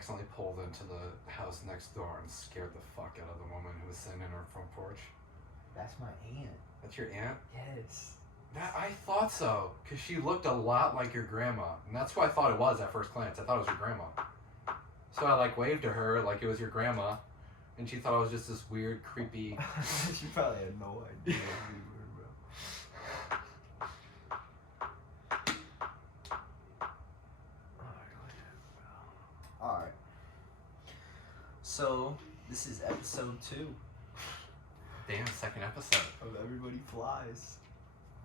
accidentally pulled into the house next door and scared the fuck out of the woman who was sitting in her front porch. That's my aunt. That's your aunt? Yes. I thought so, because she looked a lot like your grandma. And that's who I thought it was at first glance. I thought it was your grandma. So I like waved to her like it was your grandma. And she thought I was just this weird, creepy... She probably had no idea what we were about. Alright. So, this is episode 2. Damn, second episode. Of Everybody Flies.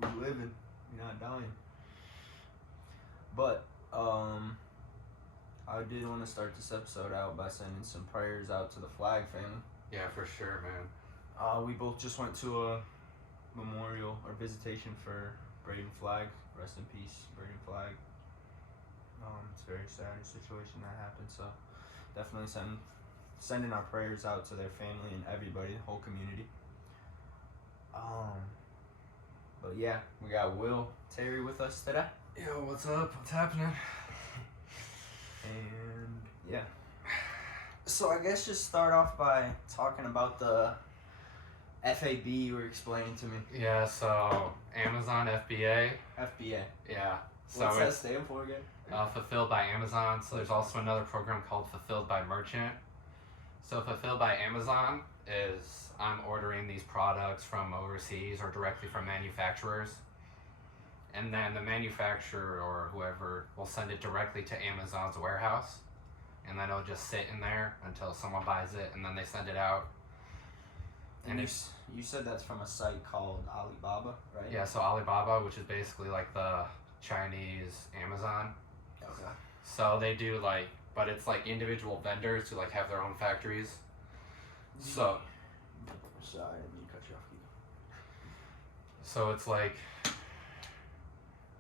We're living. We're not dying. But, I did want to start this episode out by sending some prayers out to the Flag family. Yeah, for sure, man. We both just went to a memorial or visitation for Braden Flag. Rest in peace, Braden Flag. It's a very sad situation that happened, so definitely sending our prayers out to their family and everybody, the whole community. But yeah, we got Will Terry with us today. Yo, what's up? What's happening? And yeah. So I guess just start off by talking about the FAB you were explaining to me. Yeah, so Amazon FBA. FBA. Yeah. So What's that stand for again? Fulfilled by Amazon. So there's also another program called Fulfilled by Merchant. So Fulfilled by Amazon is I'm ordering these products from overseas or directly from manufacturers. And then the manufacturer or whoever will send it directly to Amazon's warehouse. And then it'll just sit in there until someone buys it, and then they send it out. And you said that's from a site called Alibaba, right? Yeah, so Alibaba, which is basically like the Chinese Amazon. Okay. So they do like, but it's like individual vendors who like have their own factories. So. Sorry, I didn't mean to cut you off. So it's like,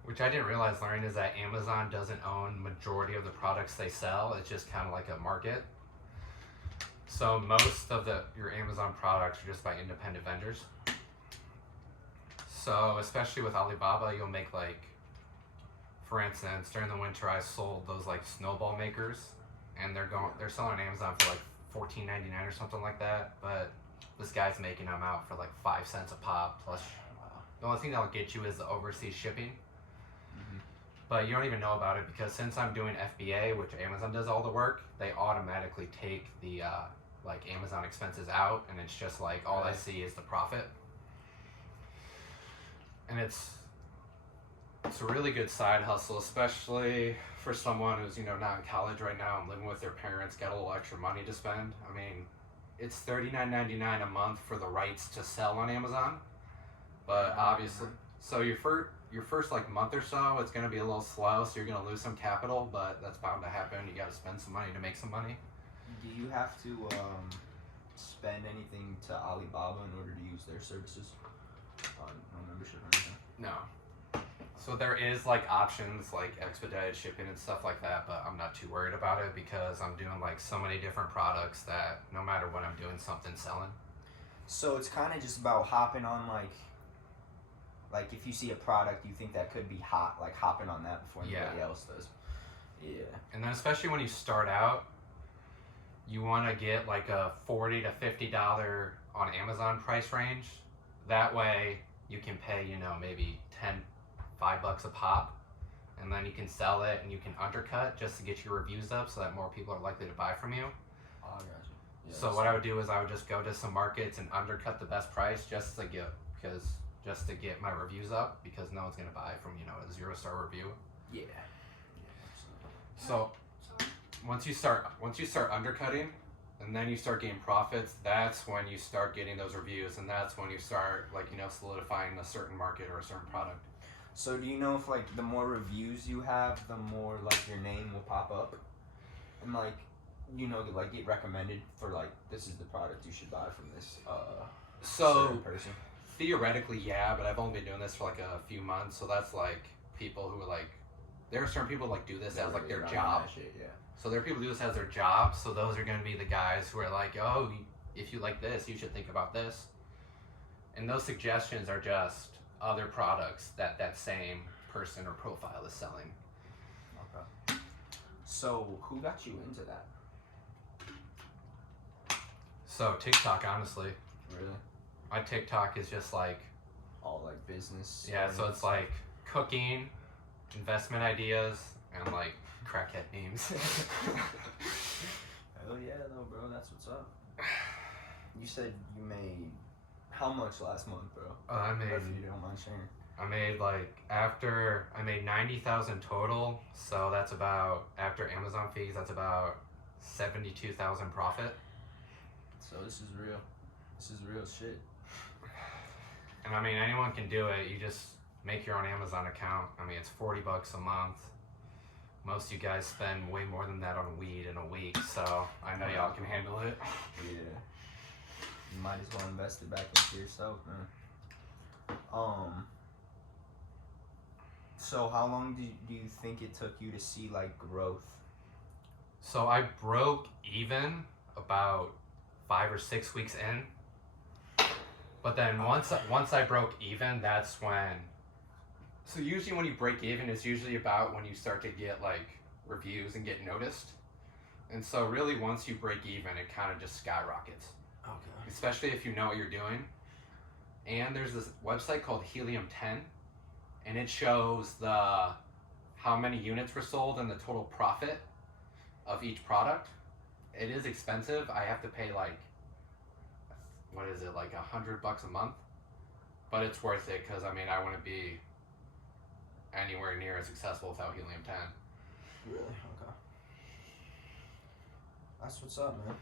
which I didn't realize learning is that Amazon doesn't own majority of the products they sell. It's just kind of like a market. So most of your Amazon products are just by independent vendors. So especially with Alibaba, you'll make like, for instance, during the winter I sold those like snowball makers, and they're selling on Amazon for like $14.99 or something like that. But this guy's making them out for like 5 cents a pop. Plus, the only thing that'll get you is the overseas shipping. But you don't even know about it because since I'm doing FBA, which Amazon does all the work, they automatically take the like Amazon expenses out, and it's just like all I see is the profit. And it's a really good side hustle, especially for someone who's not in college right now and living with their parents, got a little extra money to spend. I mean, it's $39.99 a month for the rights to sell on Amazon, but obviously, so your first like month or so, it's going to be a little slow, so you're going to lose some capital, but that's bound to happen. You got to spend some money to make some money. Do you have to spend anything to Alibaba in order to use their services on membership or anything? No. So there is like options like expedited shipping and stuff like that, but I'm not too worried about it because I'm doing like so many different products that no matter what I'm doing, something's selling. So it's kind of just about hopping on like if you see a product you think that could be hot, like hopping on that before anybody else does. Yeah. And then especially when you start out, you want to get like a $40 to $50 on Amazon price range. That way you can pay, maybe $5 a pop, and then you can sell it and you can undercut just to get your reviews up so that more people are likely to buy from you. Oh, I got you. Yeah, so what I would do is I would just go to some markets and undercut the best price just to get my reviews up, because no one's gonna buy from a 0-star review. Yeah. So once you start undercutting, and then you start getting profits, that's when you start getting those reviews, and that's when you start solidifying a certain market or a certain product. So do you know if the more reviews you have, the more your name will pop up, and get recommended for this is the product you should buy from this certain person? Theoretically, yeah, but I've only been doing this for a few months, so that's people who are there are certain people do this as their job. Yeah. So there are people who do this as their job, so those are going to be the guys who are oh, if you like this, you should think about this. And those suggestions are just other products that same person or profile is selling. Okay. So who got you into that? So TikTok, honestly, Really? my TikTok is just like, All like business. yeah, so it's like cooking, investment ideas, and like crackhead memes. Hell yeah, though, bro. That's what's up. You said you made how much last month, bro? I If made you don't mind sharing. I made 90,000 total, so that's about, after Amazon fees, that's about 72,000 profit. So this is real. This is real shit. And I mean, anyone can do it. You just make your own Amazon account. I mean, it's $40 a month. Most of you guys spend way more than that on weed in a week, so I know y'all can handle it. Yeah. You might as well invest it back into yourself, man. So how long do you think it took you to see like growth? So I broke even about 5 or 6 weeks in. But then once I broke even, that's when. So usually when you break even, it's usually about when you start to get like reviews and get noticed. And so really once you break even, it kind of just skyrockets. Okay. Especially if you know what you're doing. And there's this website called Helium 10, and it shows how many units were sold and the total profit of each product. It is expensive. I have to pay like, what is it, like $100 a month? But it's worth it because I mean I wouldn't be anywhere near as successful without Helium 10. Really? Okay. That's what's up, man.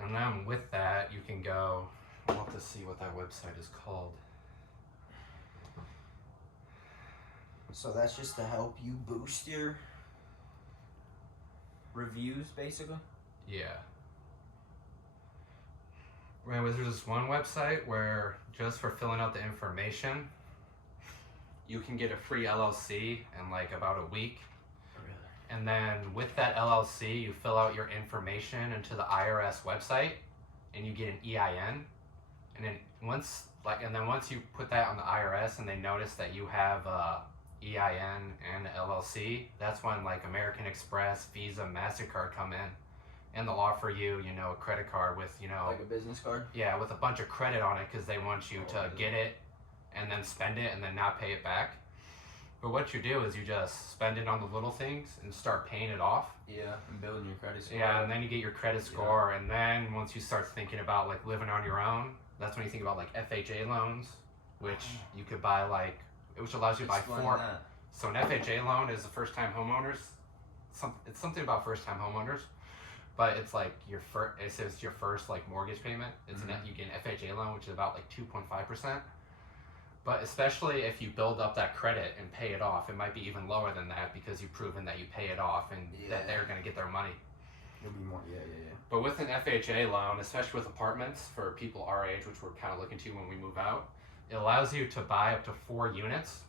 And then with that, you can go. I'll have to see what that website is called. So that's just to help you boost your reviews, basically? Yeah. There's this one website where just for filling out the information, you can get a free LLC in like about a week. Really? And then with that LLC, you fill out your information into the IRS website, and you get an EIN. And then once you put that on the IRS, and they notice that you have EIN and LLC, that's when like American Express, Visa, MasterCard come in, and they'll offer you, a credit card with, like a business card? Yeah, with a bunch of credit on it because they want you to get it and then spend it and then not pay it back. But what you do is you just spend it on the little things and start paying it off. Yeah, and building your credit score. Yeah, and then you get your credit score, and then once you start thinking about like living on your own, that's when you think about like FHA loans, which you could buy which allows you to buy Explain four. that. So an FHA loan is the first-time homeowners. It's something about first-time homeowners, but it's like it's your first like mortgage payment. It's you get an FHA loan, which is about like 2.5%. But especially if you build up that credit and pay it off, it might be even lower than that because you've proven that you pay it off and that they're going to get their money. It'll be more, yeah. But with an FHA loan, especially with apartments for people our age, which we're kind of looking to when we move out, it allows you to buy up to 4 units,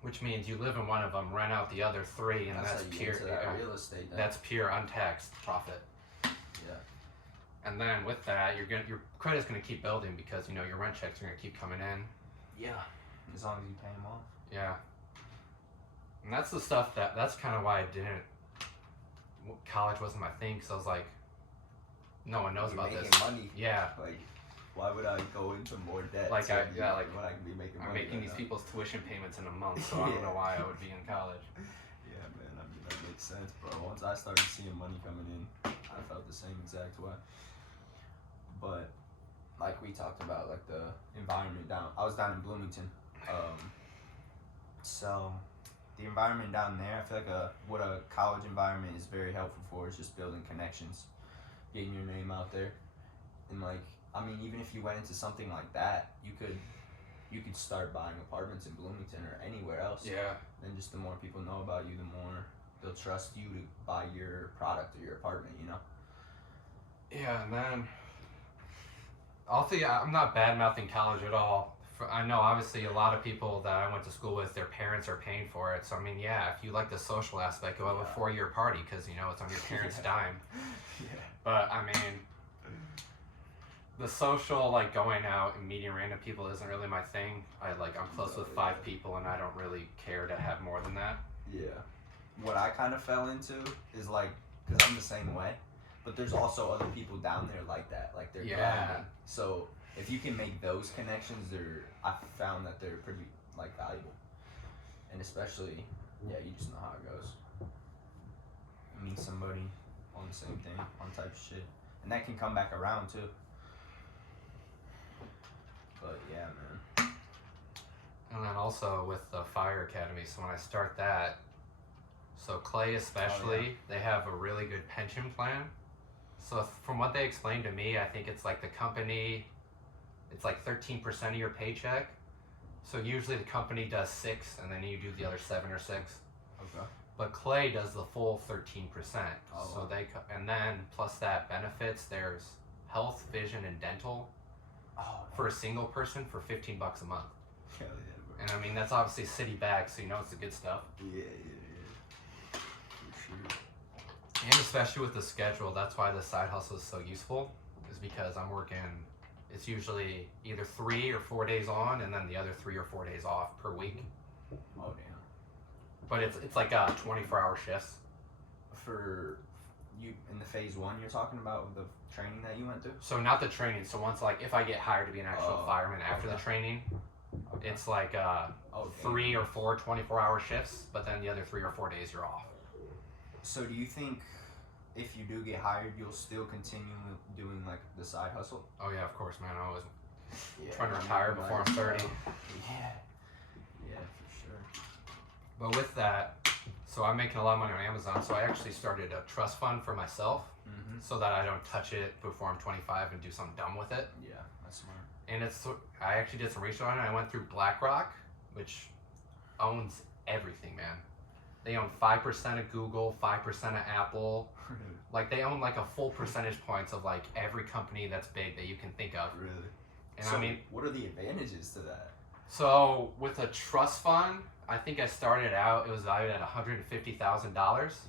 which means you live in one of them, rent out the other 3, and that's pure real estate. Then. That's pure untaxed profit. Yeah. And then with that, your credit's going to keep building because your rent checks are going to keep coming in. Yeah, as long as you pay them off. Yeah. And that's the stuff that's kind of why I didn't. College wasn't my thing because I was like, no one knows about this. Making money. Yeah. Like, why would I go into more debt? Like when I can be making money. I'm making these people's tuition payments in a month, so I don't know why I would be in college. Yeah, man. I mean, that makes sense, bro. Once I started seeing money coming in, I felt the same exact way. But like we talked about, like the environment I was down in Bloomington. So the environment down there, I feel like what a college environment is very helpful for is just building connections, getting your name out there. And like, I mean, even if you went into something like that, you could start buying apartments in Bloomington or anywhere else. Yeah. And just the more people know about you, the more they'll trust you to buy your product or your apartment, Yeah, man. I'm not bad-mouthing college at all. I know, obviously, a lot of people that I went to school with, their parents are paying for it. So, I mean, yeah, if you like the social aspect, go have a 4-year party because, it's on your parents' dime. Yeah. But, I mean, the social, like, going out and meeting random people isn't really my thing. I'm close with 5 people, and I don't really care to have more than that. Yeah. What I kind of fell into is, like, because I'm the same way, But there's also other people down there like that, like they're Yeah. grinding. So if you can make those connections, I found that they're pretty like valuable, and especially, yeah, you just know how it goes. You meet somebody on the same thing, on type of shit, and that can come back around too. But yeah, man. And then also with the Fire Academy, so when I start that, so Clay especially, they have a really good pension plan. So from what they explained to me, I think it's like the company, it's like 13% of your paycheck. So usually the company does 6, and then you do the other 7 or 6. Okay. But Clay does the full 13%. Oh, So wow. and then plus that benefits, there's health, vision, and dental for a single person for $15 a month. Hell yeah, bro. And I mean, that's obviously city bag, so you know it's the good stuff. Yeah. For sure. And especially with the schedule, that's why the side hustle is so useful, is because I'm working, it's usually either 3 or 4 days on, and then the other 3 or 4 days off per week. Oh, damn. But it's like 24-hour shifts. For you in the phase 1 you're talking about, the training that you went through? So not the training. So once, like, if I get hired to be an actual fireman after the training, it's like 3 or 4 24-hour shifts, but then the other 3 or 4 days you're off. So do you think if you do get hired, you'll still continue doing like the side hustle? Oh yeah, of course, man. I was Yeah, trying to retire before I'm 30. Yeah, for sure. But with that, so I'm making a lot of money on Amazon, so I actually started a trust fund for myself, so that I don't touch it before I'm 25 and do something dumb with it. Yeah, that's smart. And I actually did some research on it. I went through BlackRock, which owns everything, man. They own 5% of Google, 5% of Apple. Like, they own like a full percentage points of like every company that's big that you can think of. Really? And so I mean, what are the advantages to that? so with a trust fund, I think I started out, it was valued at $150,000.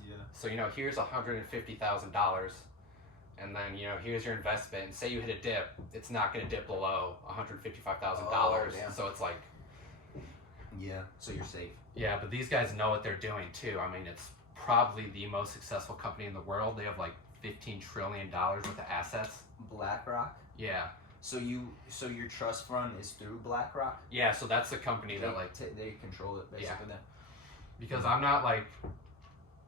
Yeah. So, here's $150,000. And then, here's your investment. And say you hit a dip, it's not going to dip below $155,000. Oh, damn. So it's like, yeah, so you're safe. yeah, but these guys know what they're doing too. I mean, it's probably the most successful company in the world. They have like $15 trillion worth of assets. BlackRock? Yeah. So your trust fund is through BlackRock? Yeah, so that's the company that like they control it basically. Yeah. Then. Because I'm not like,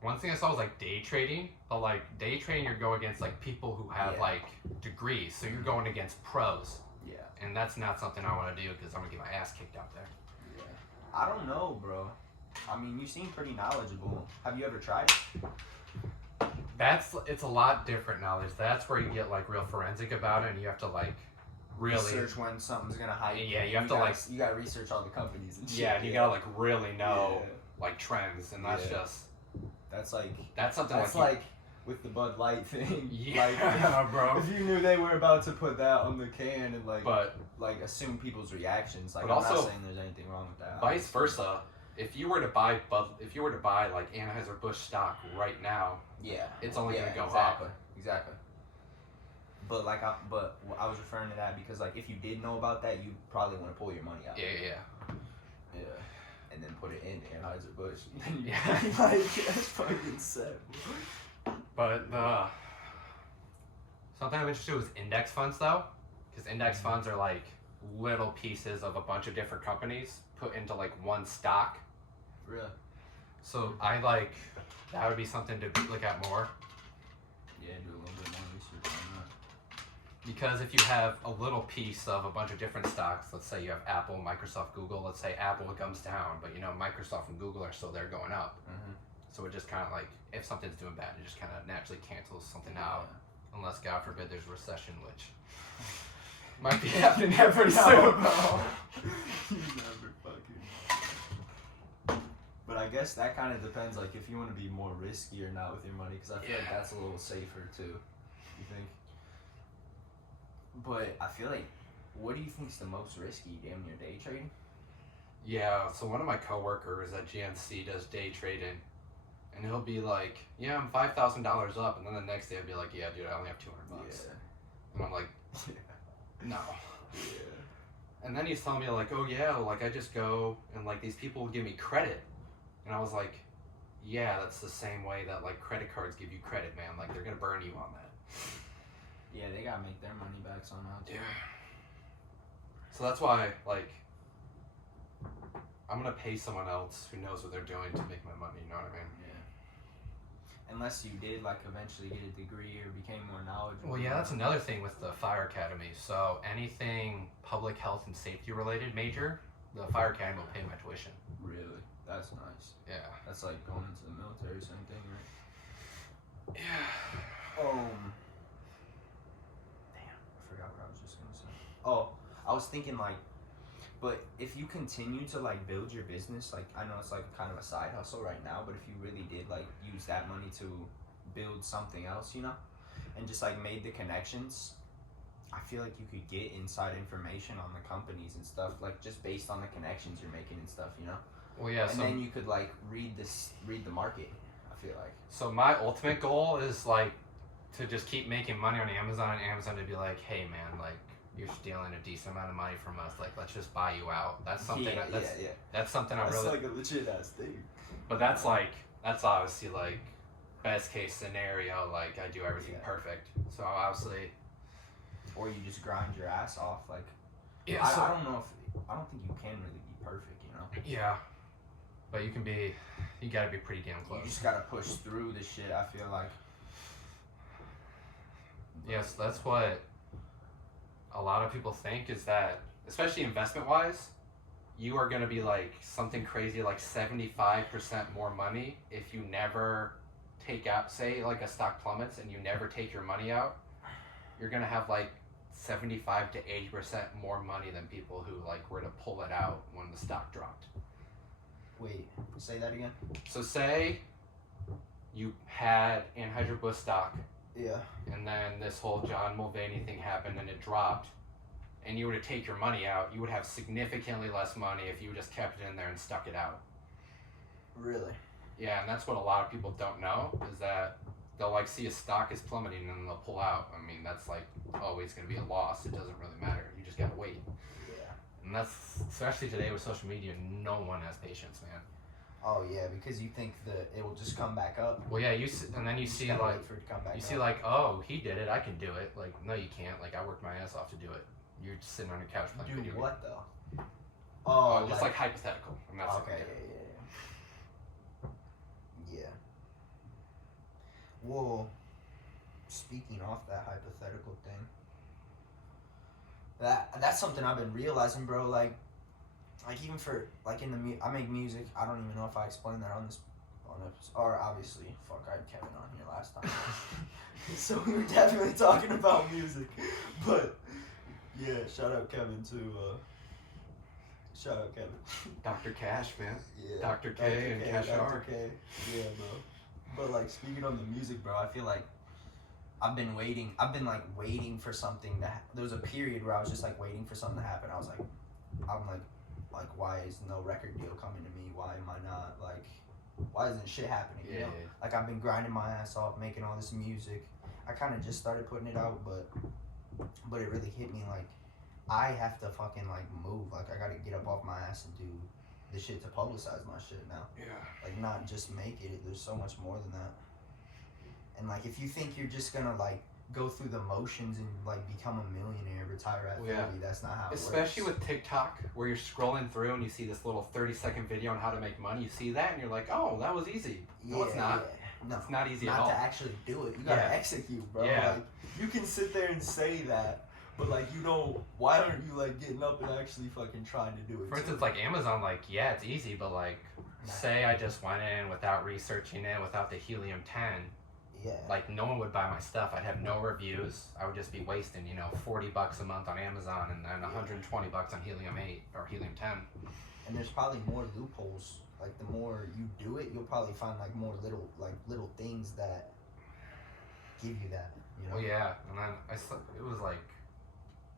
one thing I saw was like day trading, but like day trading you're going against like people who have like degrees, so you're going against pros. Yeah. And that's not something I want to do because I'm gonna get my ass kicked out there. Yeah. I don't know, bro. I mean, you seem pretty knowledgeable. Have you ever tried it? It's a lot different knowledge. That's where you get like real forensic about it, and you have to like really research when something's gonna hype. Yeah, you have to you gotta research all the companies and shit. Yeah, and you gotta like really know like trends, and that's just that's something that's like with the Bud Light thing. Yeah, bro. If you knew they were about to put that on the can and but assume people's reactions, like but I'm also, not saying there's anything wrong with that. Vice versa. If you were to buy like Anheuser-Busch stock right now, it's only gonna go up. Exactly. But I was referring to that because like if you did know about that, you probably want to pull your money out. Yeah. And then put it in Anheuser-Busch. Yeah. Like that's fucking sad. But something I'm interested in was index funds though, because index funds are like little pieces of a bunch of different companies put into like one stock. Really? So that would be something to look at more. Yeah, do a little bit more research on that. Because if you have a little piece of a bunch of different stocks, let's say you have Apple, Microsoft, Google, let's say Apple comes down, but Microsoft and Google are still there going up. Mm-hmm. So it just kind of like, if something's doing bad, it just kind of naturally cancels something out. Unless, God forbid, there's a recession, which might be happening there pretty soon. You never fucking know. But I guess that kind of depends, like, if you want to be more risky or not with your money, because I feel like that's a little safer, too. You think? But I feel like, what do you think is the most risky? Damn near day trading? Yeah, so one of my coworkers at GNC does day trading. And he'll be like, yeah, I'm $5,000 up. And then the next day he'll be like, yeah, dude, I only have $200. Yeah. And I'm like, no. Yeah. And then he's telling me like, oh yeah, like I just go and like these people give me credit. And I was like, yeah, that's the same way that like credit cards give you credit, man. Like they're going to burn you on that. Yeah, they gotta make their money back somehow too. Yeah. So that's why, like, I'm gonna pay someone else who knows what they're doing to make my money. You know what I mean? Yeah. Unless you did like eventually get a degree or became more knowledgeable. Well, yeah, that's another thing with the fire academy. So anything public health and safety related major, the fire academy will pay my tuition. Really? That's nice. Yeah. That's like going into the military, same thing, right? Yeah. Damn, I forgot what I was just gonna say. Oh, I was thinking like, but if you continue to like build your business, like I know it's like kind of a side hustle right now, but if you really did like use that money to build something else, you know, and just like made the connections, I feel like you could get inside information on the companies and stuff, like just based on the connections you're making and stuff, you know. Well, yeah. And then you could like read the market. I feel like. So my ultimate goal is like to just keep making money on Amazon, and Amazon to be like, hey man, like you're stealing a decent amount of money from us. Like let's just buy you out. That's something. That's something I really. That's like a legit ass thing. But that's obviously like best case scenario. Like I do everything perfect. So obviously. Or you just grind your ass off. Like. Yeah. I don't know if I don't think you can really be perfect. You know. Yeah. But you can be. You gotta be pretty damn close. You just gotta push through the shit. I feel like. Yes, that's what a lot of people think is that, especially investment wise, you are going to be like something crazy like 75% more money if you never take out, say like a stock plummets and you never take your money out. You're going to have like 75 to 80% more money than people who like were to pull it out when the stock dropped. Wait, say that again? So say you had Anheuser-Busch stock. Yeah. And then this whole John Mulvaney thing happened and it dropped, and you were to take your money out, you would have significantly less money if you just kept it in there and stuck it out. Really? Yeah, and that's what a lot of people don't know, is that they'll like see a stock is plummeting and then they'll pull out. I mean, that's like always going to be a loss. It doesn't really matter. You just got to wait. Yeah. And that's, especially today with social media, no one has patience, man. Oh yeah, because you think that it will just come back up. Well, yeah, and then you see like wait for it to come back you up. see like, oh, he did it, I can do it. Like, no, you can't. Like, I worked my ass off to do it. You're just sitting on your couch playing do video what though? Oh, just like hypothetical. I'm not okay, yeah. Well, speaking off that hypothetical thing, that's something I've been realizing, bro. Like even for like in the I make music. I don't even know if I explained that on or obviously, fuck, I had Kevin on here last time, so we were definitely talking about music. But yeah, shout out Kevin too. Shout out Kevin. Dr. Cash, man. Yeah. Dr. K and Cash R. Dr. K. Yeah, bro. But like speaking on the music, bro, I feel like I've been like waiting for something there was a period where I was just like waiting for something to happen. I'm like, why is no record deal coming to me? Why am I not like, why isn't shit happening? You know? Yeah. Like I've been grinding my ass off, making all this music. I kind of just started putting it out, but it really hit me like I have to fucking like move. Like I gotta get up off my ass and do the shit to publicize my shit now. Yeah. Like not just make it. There's so much more than that. And like if you think you're just gonna like go through the motions and like become a millionaire, retire at 30, that's not how it works. Especially with TikTok, where you're scrolling through and you see this little 30-second video on how to make money. You see that and you're like, oh, that was easy. No, it's not. No, it's not easy at all. Not to actually do it. You gotta execute, bro. Yeah. Like you can sit there and say that, but like you know, why aren't you like getting up and actually fucking trying to do it? For instance, like Amazon, like yeah, it's easy, but like say I just went in without researching it, without the helium-10. Yeah. Like no one would buy my stuff. I'd have no reviews. I would just be wasting, $40 a month on Amazon and then $120 on helium-8 or helium-10. And there's probably more loopholes. Like the more you do it, you'll probably find like more little things that give you that. Well, yeah, and then it was like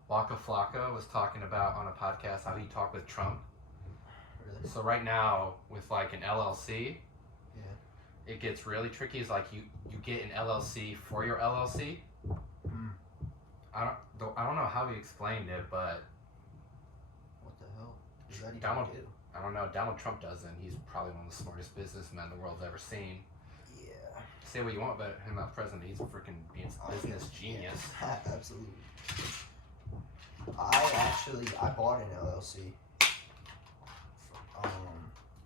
Waka Flocka was talking about on a podcast how he talked with Trump. Really? So right now with like an LLC, yeah, it gets really tricky. Is like you get an LLC for your LLC. I don't know how he explained it, but what the hell is that even do? I don't know. Donald Trump does, and he's probably one of the smartest businessmen the world's ever seen. Yeah. Say what you want about him at present. He's a freaking business genius. Yeah, absolutely. I bought an LLC.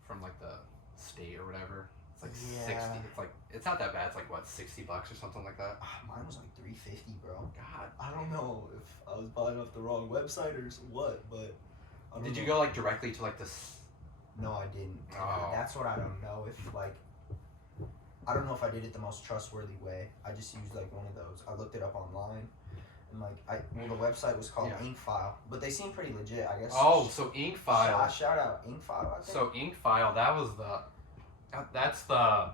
From like the state or whatever. It's like Yeah. 60. It's like it's not that bad. It's like what, $60 or something like that. Mine was like $350, bro. God. I don't know if I was buying off the wrong website or what, but I don't Did you know. go like directly to like this? No, I didn't. Oh. That's what I don't know. If like, I don't know if I did it the most trustworthy way. I just used like one of those. I looked it up online, and the website was called Yeah. Inkfile, but they seem pretty legit, I guess. Oh, so Inkfile. Shout out Inkfile. I think. So Inkfile, that's the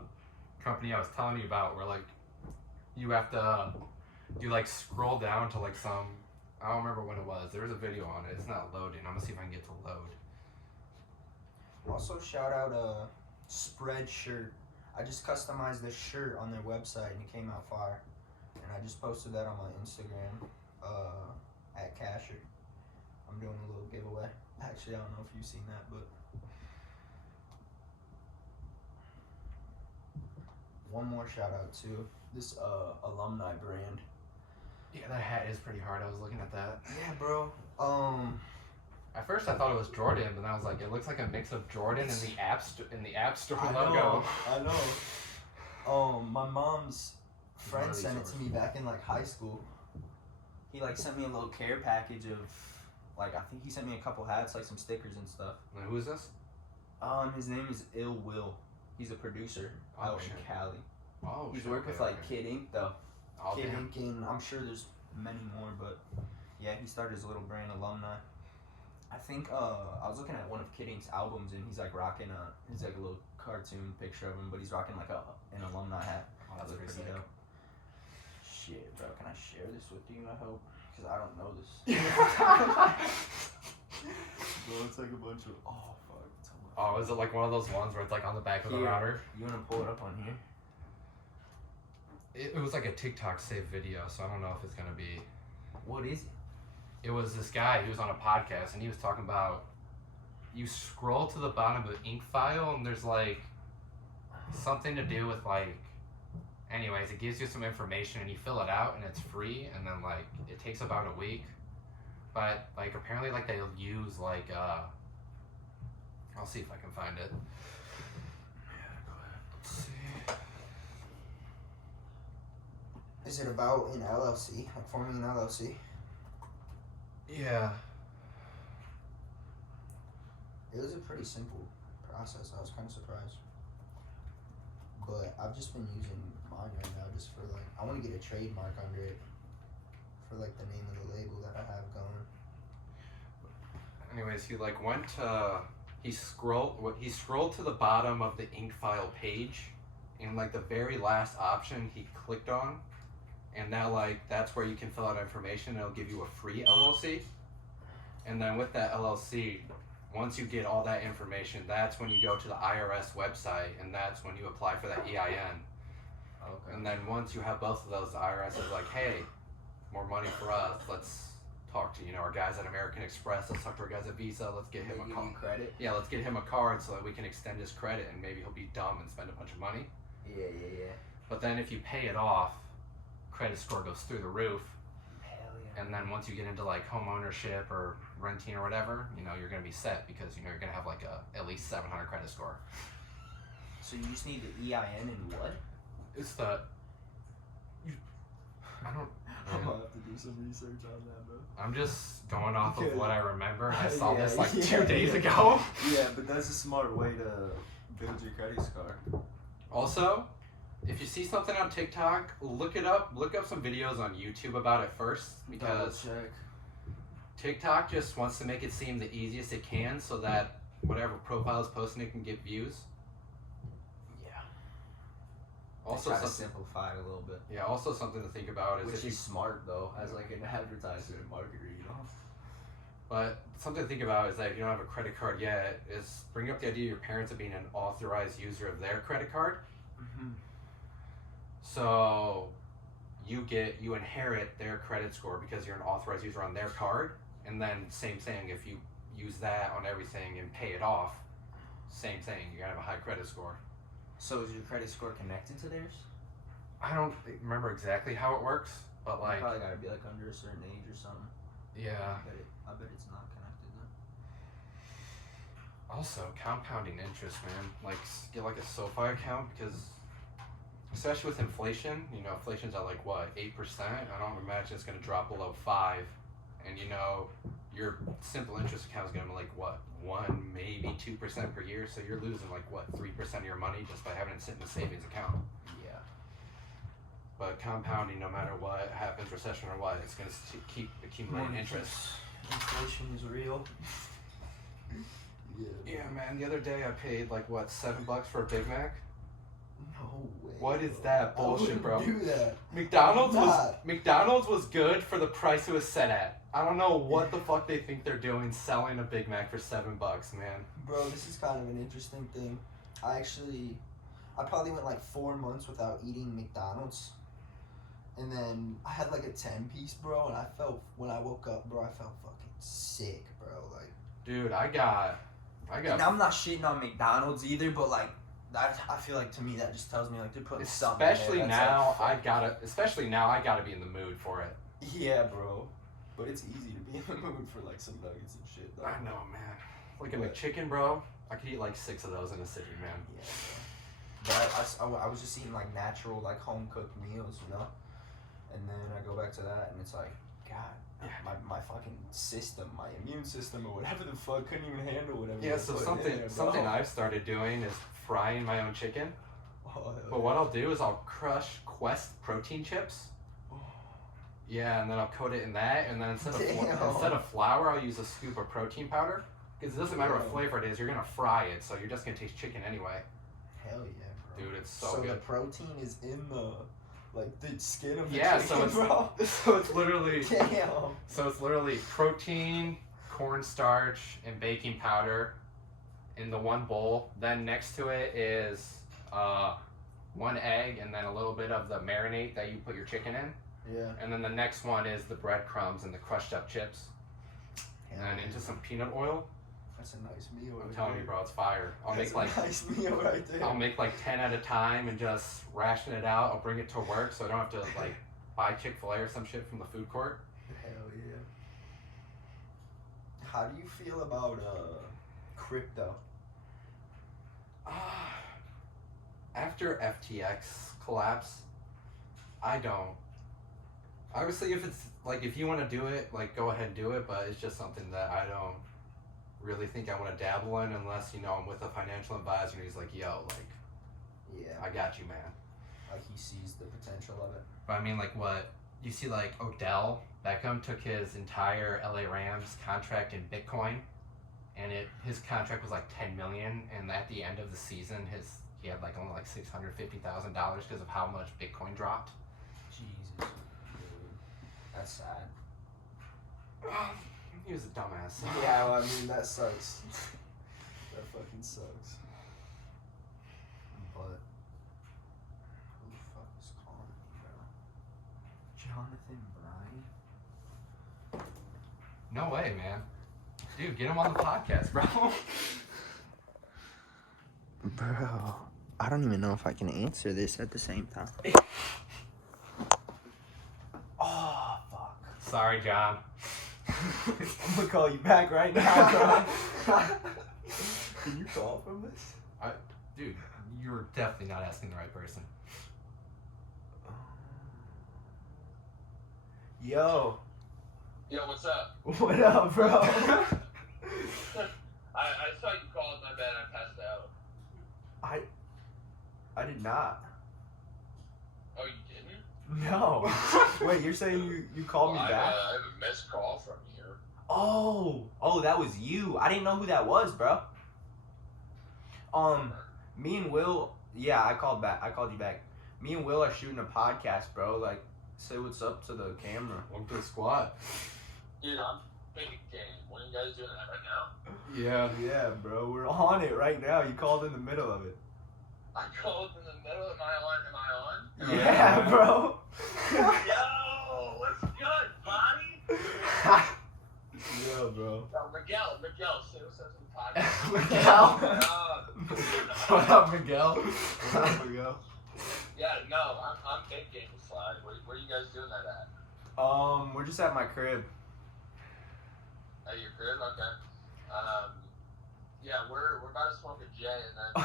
company I was telling you about, where like you have to scroll down to like some, I don't remember when it was. There was a video on it. It's not loading. I'm gonna see if I can get to load. Also, shout out Spreadshirt. I just customized this shirt on their website and it came out fire. And I just posted that on my Instagram at Casher. I'm doing a little giveaway. Actually, I don't know if you've seen that, but one more shout out to this alumni brand. Yeah, that hat is pretty hard. I was looking at that. Yeah, bro. At first, I thought it was Jordan, but then I was like, it looks like a mix of Jordan and the App Store I logo. know. My mom's friend One of these sent it to stores. me back in like high school. He like sent me a little care package of like, I think he sent me a couple hats, like some stickers and stuff. And who is this? His name is Ill Will. He's a producer out in shit. Cali. Oh, He's shit, worked with okay, like okay. Kid Ink though. Oh, Kid damn. Ink, and I'm sure there's many more, but yeah, he started his little brand, Alumni. I think I was looking at one of Kid Ink's albums, and he's like rocking he's like a little cartoon picture of him, but he's rocking like an alumni hat. Oh, that's That looks pretty sick. dope. Shit, bro, can I share this with you? I hope, because I don't know this. Bro, it's like a bunch of fuck. It's on my Oh, is it like one of those ones where it's like on the back of the Here. router? You wanna pull it up on here? It was like a TikTok saved video, so I don't know if it's gonna be. What is it? It was this guy. He was on a podcast and he was talking about. You scroll to the bottom of Inkfile and there's like something to do with like. Anyways, it gives you some information and you fill it out and it's free, and then like it takes about a week. But like apparently like they'll use like I'll see if I can find it. Yeah, go ahead. Let's see. Is it about an LLC? Like forming an LLC? Yeah. It was a pretty simple process. I was kind of surprised. But I've just been using mine right now just for like, I want to get a trademark under it for like the name of the label that I have going. Anyways, he like went to he scrolled to the bottom of the Inkfile page, and like the very last option he clicked on, and now like that's where you can fill out information. It'll give you a free LLC, and then with that LLC, once you get all that information, that's when you go to the IRS website, and that's when you apply for that EIN. Okay. And then once you have both of those, the IRS is like, hey, more money for us. Let's talk to our guys at American Express. Let's talk to our guys at Visa. Let's get him a Give card. you credit? Yeah, let's get him a card so that we can extend his credit, and maybe he'll be dumb and spend a bunch of money. Yeah. But then if you pay it off, credit score goes through the roof. Hell yeah. And then once you get into like home ownership or renting or whatever, you're gonna be set because you're gonna have like at least 700 credit score. So you just need the EIN and what? It's the I don't. I'm gonna have to do some research on that, bro. I'm just going off of Okay. what I remember. I saw Yeah, this like yeah, 2 days yeah. ago. Yeah, but that's a smart way to build your credit score. Also, if you see something on TikTok, look it up. Look up some videos on YouTube about it first, because Double check. TikTok just wants to make it seem the easiest it can so that whatever profile is posting it can get views. Yeah. Also, try to something, simplify it a little bit. yeah. Also, something to think about is Which if you, is smart though, as like an advertiser and marketer, but something to think about is that if you don't have a credit card yet, is bring up the idea of your parents of being an authorized user of their credit card. Mm-hmm. So you inherit their credit score because you're an authorized user on their card, and then same thing, if you use that on everything and pay it off, same thing, you're gonna have a high credit score. So is your credit score connected to theirs? I don't remember exactly how it works, but You like, probably gotta be like under a certain age or something. yeah. I bet it's not connected though. Also, compounding interest, man. Like, get like a SoFi account because, especially with inflation, you know, inflation's at like what 8%. I don't imagine it's gonna drop below 5, and you know, your simple interest account is gonna be like what 1, maybe 2% per year. So you're losing like what 3% of your money just by having it sit in a savings account. Yeah. But compounding, no matter what happens, recession or what, it's gonna keep accumulating interest. Inflation is real. Yeah, man. The other day I paid like what $7 for a Big Mac. No way. What is that bullshit, bro? Do that. McDonald's was good for the price it was set at. I don't know what the fuck they think they're doing selling a Big Mac for $7, man. Bro, this is kind of an interesting thing. I probably went like 4 months without eating McDonald's. And then I had like a 10-piece, bro, and when I woke up, bro, I felt fucking sick, bro. Like, dude, I got. And I'm not shitting on McDonald's either, but like, I feel like to me that just tells me like they're putting something in Especially there now, that's, I gotta be in the mood for it. Yeah, bro. But it's easy to be in the mood for like some nuggets and shit, though. I know, man. Like a McChicken, bro. I could eat like 6 of those in a sitting, man. Yeah, bro. But I was just eating like natural, like home cooked meals, you know. And then I go back to that, and it's like, God, my fucking system, my immune system, or whatever the fuck, couldn't even handle whatever. Yeah, so something I've started doing is frying my own chicken. Oh, but what I'll do is I'll crush Quest protein chips. Yeah, and then I'll coat it in that, and then instead of flour, I'll use a scoop of protein powder. Because it doesn't matter what flavor it is, you're gonna fry it, so you're just gonna taste chicken anyway. Hell yeah, bro. Dude, it's so good. So the protein is in the skin of the chicken, bro. So it's literally Damn. So it's literally protein, cornstarch, and baking powder in the one bowl. Then next to it is 1 egg and then a little bit of the marinade that you put your chicken in. Yeah. And then the next one is the breadcrumbs and the crushed up chips. And then into some peanut oil. That's a nice meal. I'm telling you, bro, it's fire. That's a nice meal right there. I'll make like 10 at a time and just ration it out. I'll bring it to work so I don't have to like buy Chick-fil-A or some shit from the food court. Hell yeah. How do you feel about crypto? After FTX collapse, I don't. Obviously, if it's like if you want to do it, like go ahead and do it. But it's just something that I don't really think I want to dabble in unless you know I'm with a financial advisor and he's like, yo, like, yeah, I got you, man. Like he sees the potential of it. But I mean, like what you see, like Odell Beckham took his entire LA Rams contract in Bitcoin, and his contract was like $10 million, and at the end of the season, he had like only like $650,000 because of how much Bitcoin dropped. Jesus, dude, that's sad. He was a dumbass. Yeah, well, I mean that sucks. That fucking sucks. But who the fuck is calling me, bro? Jonathon, Bryan? No way, man. Dude, get him on the podcast, bro. Bro, I don't even know if I can answer this at the same time. Oh, fuck. Sorry, John. I'm gonna call you back right now, bro. Can you call from this? Dude, you're definitely not asking the right person. Yo. Yo, what's up? What up, bro? I saw you called, my bad, I passed out. I did not. Oh, you didn't? No. Wait, you're saying you called me back? I have a missed call from you. Oh, that was you. I didn't know who that was, bro. Me and Will, yeah, I called you back. Me and Will are shooting a podcast, bro. Like, say what's up to the camera. Welcome to the squad. Dude, I'm big game. When are you guys doing that right now? Yeah. Yeah, bro, we're on it right now. You called in the middle of it. I called in the middle. Am I on? Yeah, bro. Yo, what's good, buddy? Yeah, bro. Yo, Miguel, say what's up to the podcast. Miguel. What up, Miguel? What up, Miguel? Yeah, no, I'm thinking flag. Where are you guys doing that at? We're just at my crib. At your crib? Okay. Yeah, we're about to smoke a J and then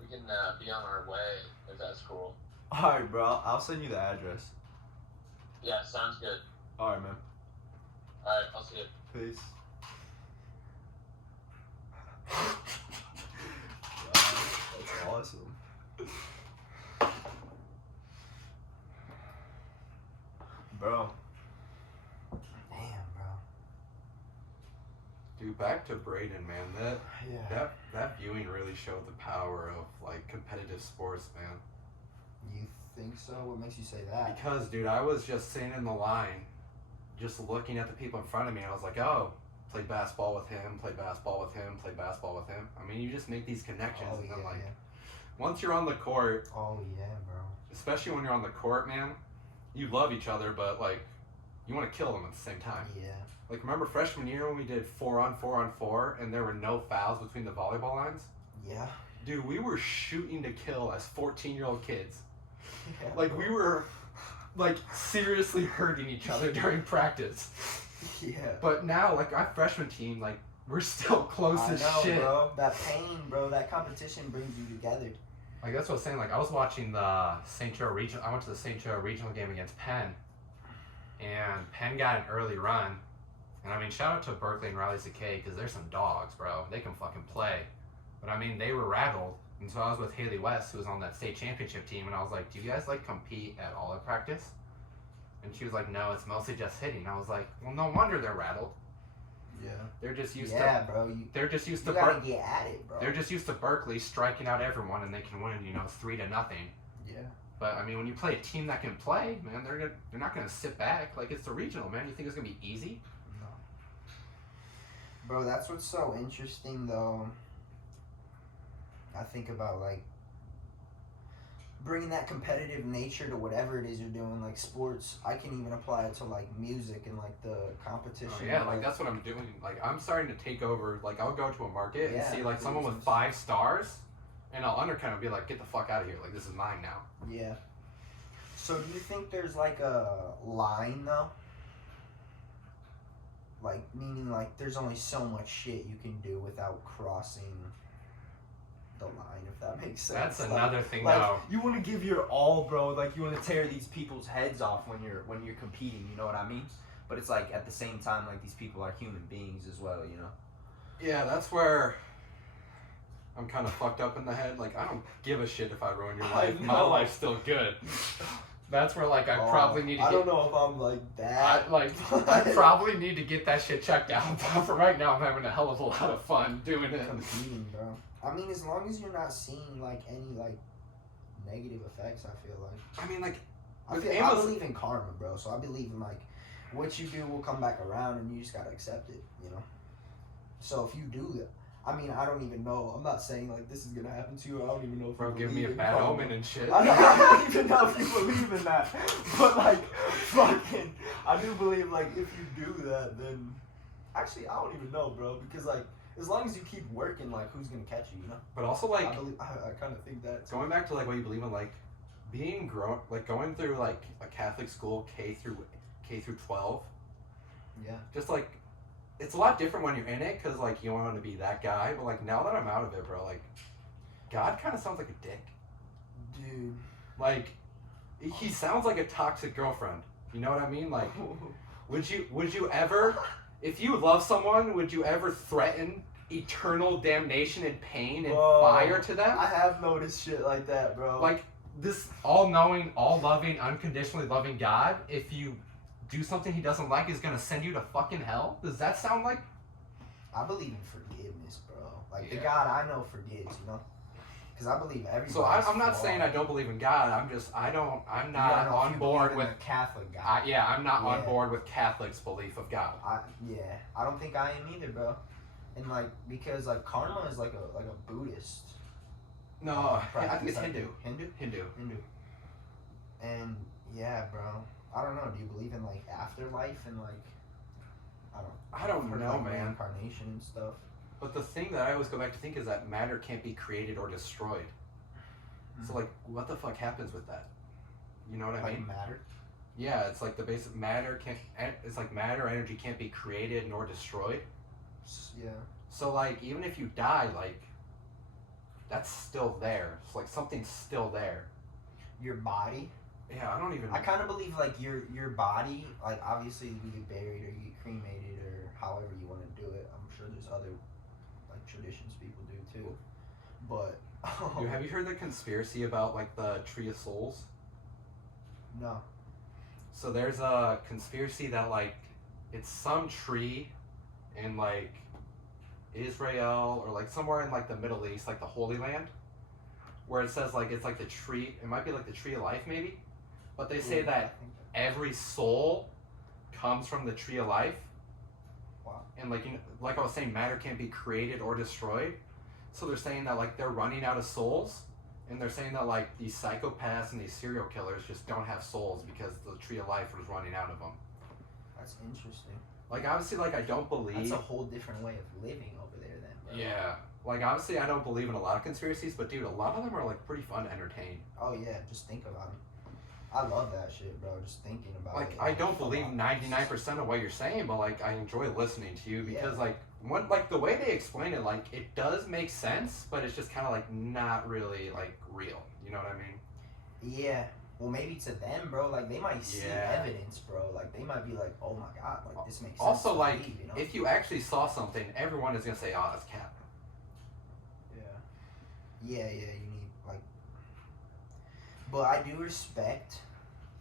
we can be on our way if that's cool. Alright, bro. I'll send you the address. Yeah, sounds good. Alright, man. Alright, I'll see you. Peace. That's awesome. Bro. Damn, bro. Dude, back to Braden, man. Yeah. That viewing really showed the power of like competitive sports, man. You think so? What makes you say that? Because, dude, I was just sitting in the line, just looking at the people in front of me, and I was like, oh, played basketball with him, played basketball with him, played basketball with him. I mean, you just make these connections, Oh, and then yeah. like, once you're on the court, Oh, yeah, bro. especially when you're on the court, man, you love each other, but like, you want to kill them at the same time. Yeah. Like, remember freshman year when we did 4-on-4-on-4 and there were no fouls between the volleyball lines? Yeah. Dude, we were shooting to kill as 14-year-old kids. Yeah, Like, bro. we were, like, seriously hurting each other during practice. Yeah. But now, like, our freshman team, like, we're still close I as know, shit. bro. That pain, bro. That competition brings you together. Like, that's what I was saying. Like, I was watching the St. Joe Regional. I went to the St. Joe Regional game against Penn. And Penn got an early run. And, I mean, shout out to Berkeley and Riley Zakay because they're some dogs, bro. They can fucking play. But, I mean, they were rattled. And so I was with Haley West, who was on that state championship team. And I was like, do you guys, like, compete at all at practice? And she was like, no, it's mostly just hitting. I was like, well, no wonder they're rattled. Yeah. They're just used Yeah, to... bro. They're just used You to... gotta get at it, bro. They're just used to Berkeley striking out everyone and they can win, 3-0. Yeah. But I mean, when you play a team that can play, man, they're not gonna sit back. Like, it's the regional, man. You think it's gonna be easy? No. Bro, that's what's so interesting, though. I think about like bringing that competitive nature to whatever it is you're doing, like sports. I can even apply it to like music and like the competition. Oh, yeah, like that's what I'm doing. Like, I'm starting to take over. Like, I'll go to a market and Yeah, see like someone with 5 stars, and I'll undercut and be like, get the fuck out of here. Like, this is mine now. Yeah. So do you think there's like a line though? Like, meaning like there's only so much shit you can do without crossing the line, if that makes sense. That's another thing, Like, though. you want to give your all, bro. Like, you want to tear these people's heads off when you're competing. You know what I mean? But it's like at the same time, like these people are human beings as well. You know? Yeah, that's where I'm kind of fucked up in the head. Like, I don't give a shit if I ruin your I life. My know. life's still good. That's where, like, I probably need to I get... don't know if I'm like that. I probably need to get that shit checked out. But for right now, I'm having a hell of a lot of fun doing it. Competing, bro. I mean, as long as you're not seeing like any like negative effects, I feel like. I mean, like, I believe in karma, bro. So I believe in like what you do will come back around, and you just gotta accept it, you know. So if you do that, I mean, I don't even know. I'm not saying like this is gonna happen to you. I don't even know if bro, you give me a believe in bad karma. omen and shit. I don't even know if you believe in that, but like, fucking, I do believe like if you do that, then actually I don't even know, bro, because like as long as you keep working, like who's gonna catch you, you know? But also, like, I kind of think that. going back to like what you believe in, like going through like a Catholic school K through 12. Yeah. Just like, it's a lot different when you're in it because like you don't want to be that guy. But like now that I'm out of it, bro, like God kind of sounds like a dick. Dude. Like, he sounds like a toxic girlfriend. You know what I mean? Like, would you ever, if you love someone, would you ever threaten eternal damnation and pain and Bro, fire to them? I have noticed shit like that, bro. Like, this all-knowing, all-loving, unconditionally loving God, if you do something he doesn't like, is gonna send you to fucking hell? Does that sound like... I believe in forgiveness, bro. Like, the Yeah. God I know forgives, you know? Because I believe everybody. So I'm not saying I don't believe in God. I'm not on board with... Catholic God. I'm not on Yeah. board with Catholics' belief of God. I don't think I am either, bro. And like, because like karma is like a Buddhist. No, I think practice, it's Hindu. Hindu. And yeah, bro. I don't know. Do you believe in like afterlife and like I don't for, know, like, man. reincarnation and stuff? But the thing that I always go back to think is that matter can't be created or destroyed. So like, what the fuck happens with that? You know what I Like mean? matter. Yeah, it's like the basic matter can't. It's like matter energy can't be created nor destroyed. Yeah. So like, even if you die, like, that's still there. It's like something's still there. Your body. Yeah, I don't even. I kind of believe like your body, like obviously you get buried or you get cremated or however you want to do it. I'm sure there's other like traditions people do too. But Dude, have you heard the conspiracy about like the Tree of Souls? no. So there's a conspiracy that like it's some tree in like Israel or like somewhere in like the Middle East, like the Holy Land, where it says like it's like the tree. It might be like the tree of life, maybe. But they say I that think every soul comes from the tree of life. Wow. And like like I was saying, matter can't be created or destroyed. So they're saying that like they're running out of souls, and they're saying that like these psychopaths and these serial killers just don't have souls because the tree of life was running out of them. That's interesting. Like obviously, like I don't believe. That's a whole different way of living over there, then. Bro. Yeah. Like obviously, I don't believe in a lot of conspiracies, but dude, a lot of them are like pretty fun to entertain. Oh yeah, just think about it. I love that shit, bro. Just thinking about Like it. I don't believe 99% of what you're saying, but like I enjoy listening to you because Yeah. like like the way they explain it, like it does make sense, but it's just kind of like not really like real. You know what I mean? Yeah. Well, maybe to them, bro. Like they might see Yeah. evidence, bro. Like they might be like, "Oh my god, like this makes sense." Also, to like believe, you know? if you actually saw something, everyone is gonna say, "Oh, that's cap." Yeah, you need like. But I do respect,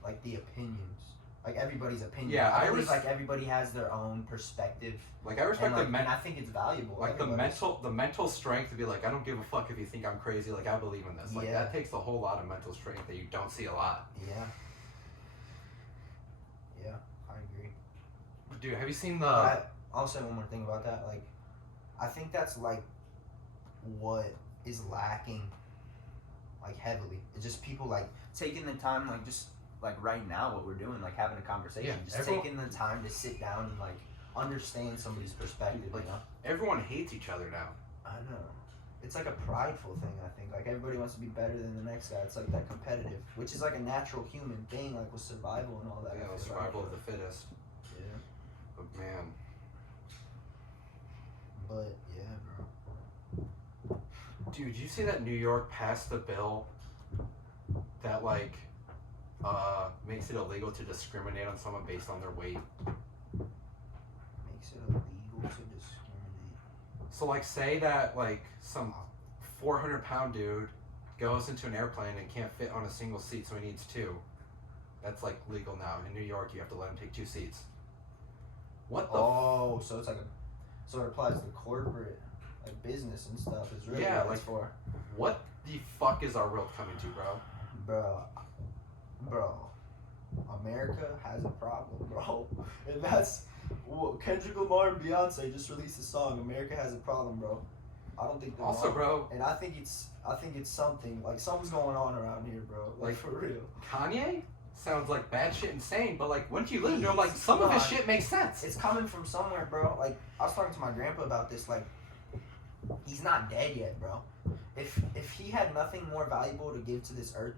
like the opinions, like everybody's opinion. Yeah, I I believe like everybody has their own perspective, Like I respect and, like, the and I think it's valuable. like the Everybody's- mental strength to be like, I don't give a fuck if you think I'm crazy. Like I believe in this. Like Yeah. that takes a whole lot of mental strength that you don't see a lot. Yeah. Yeah, I agree. Dude, have you seen the? But I'll say one more thing about that. Like, I think that's like what is lacking, like heavily. It's just people like taking the time, like just like right now, what we're doing, like having a conversation, Yeah, just everyone- taking the time to sit down and like understand somebody's perspective. Like, you know, Everyone hates each other now. I know. It's like a prideful thing. I think like everybody wants to be better than the next guy. It's like that competitive, which is like a natural human thing, like with survival and all that. You know, I feel survival like. of the fittest. Yeah. But man, But yeah, bro. dude, you see that New York passed a bill that like makes it illegal to discriminate on someone based on their weight. Makes it illegal to discriminate. So like say that like some 400-pound dude goes into an airplane and can't fit on a single seat, so he needs two. That's like legal now. In New York, you have to let him take 2 seats. What the Oh, so it's like so it applies to corporate, like business and stuff. Is really Yeah, what it's like- for, what the fuck is our world coming to, bro? bro. America has a problem, bro, and that's Kendrick Lamar and Beyonce just released a song. America has a problem, bro. I don't think they're Also, wrong. bro, And I think it's something like something's going on around here, bro. Like for real. Kanye sounds like bad shit insane, but like once you listen to him, like some of his No, shit makes sense. It's coming from somewhere, bro. Like I was talking to my grandpa about this. Like he's not dead yet, bro. If he had nothing more valuable to give to this earth,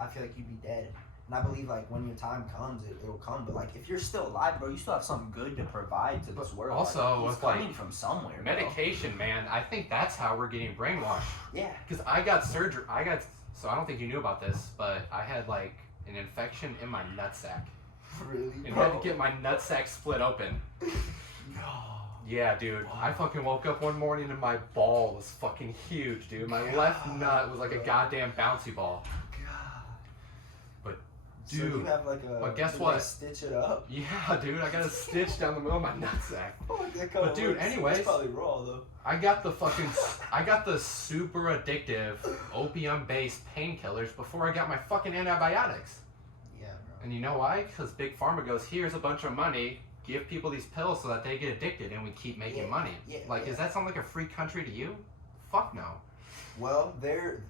I feel like you'd be dead. And I believe like when your time comes, it'll come. But like if you're still alive, bro, you still have something good to provide to this world. also, like, he's with, coming like, from somewhere. Bro. Medication, man. I think that's how we're getting brainwashed. Yeah. Because I got surgery. So I don't think you knew about this, but I had like an infection in my nutsack. Really? And Bro. had to get my nutsack split open. No. Yeah, dude. I fucking woke up one morning and my ball was fucking huge, dude. My left nut was like a goddamn bouncy ball. God. Dude. So you have like a. But guess did what? They stitch it up. Yeah, dude. I got a stitch down the middle of my nutsack. Oh, that kinda But dude, looks- anyways- it's probably raw though. I got the super addictive opium-based painkillers before I got my fucking antibiotics. Yeah, bro. And you know why? Because Big Pharma goes, here's a bunch of money, give people these pills so that they get addicted and we keep making Yeah, money. yeah, Like, yeah. does that sound like a free country to you? Fuck no. Well,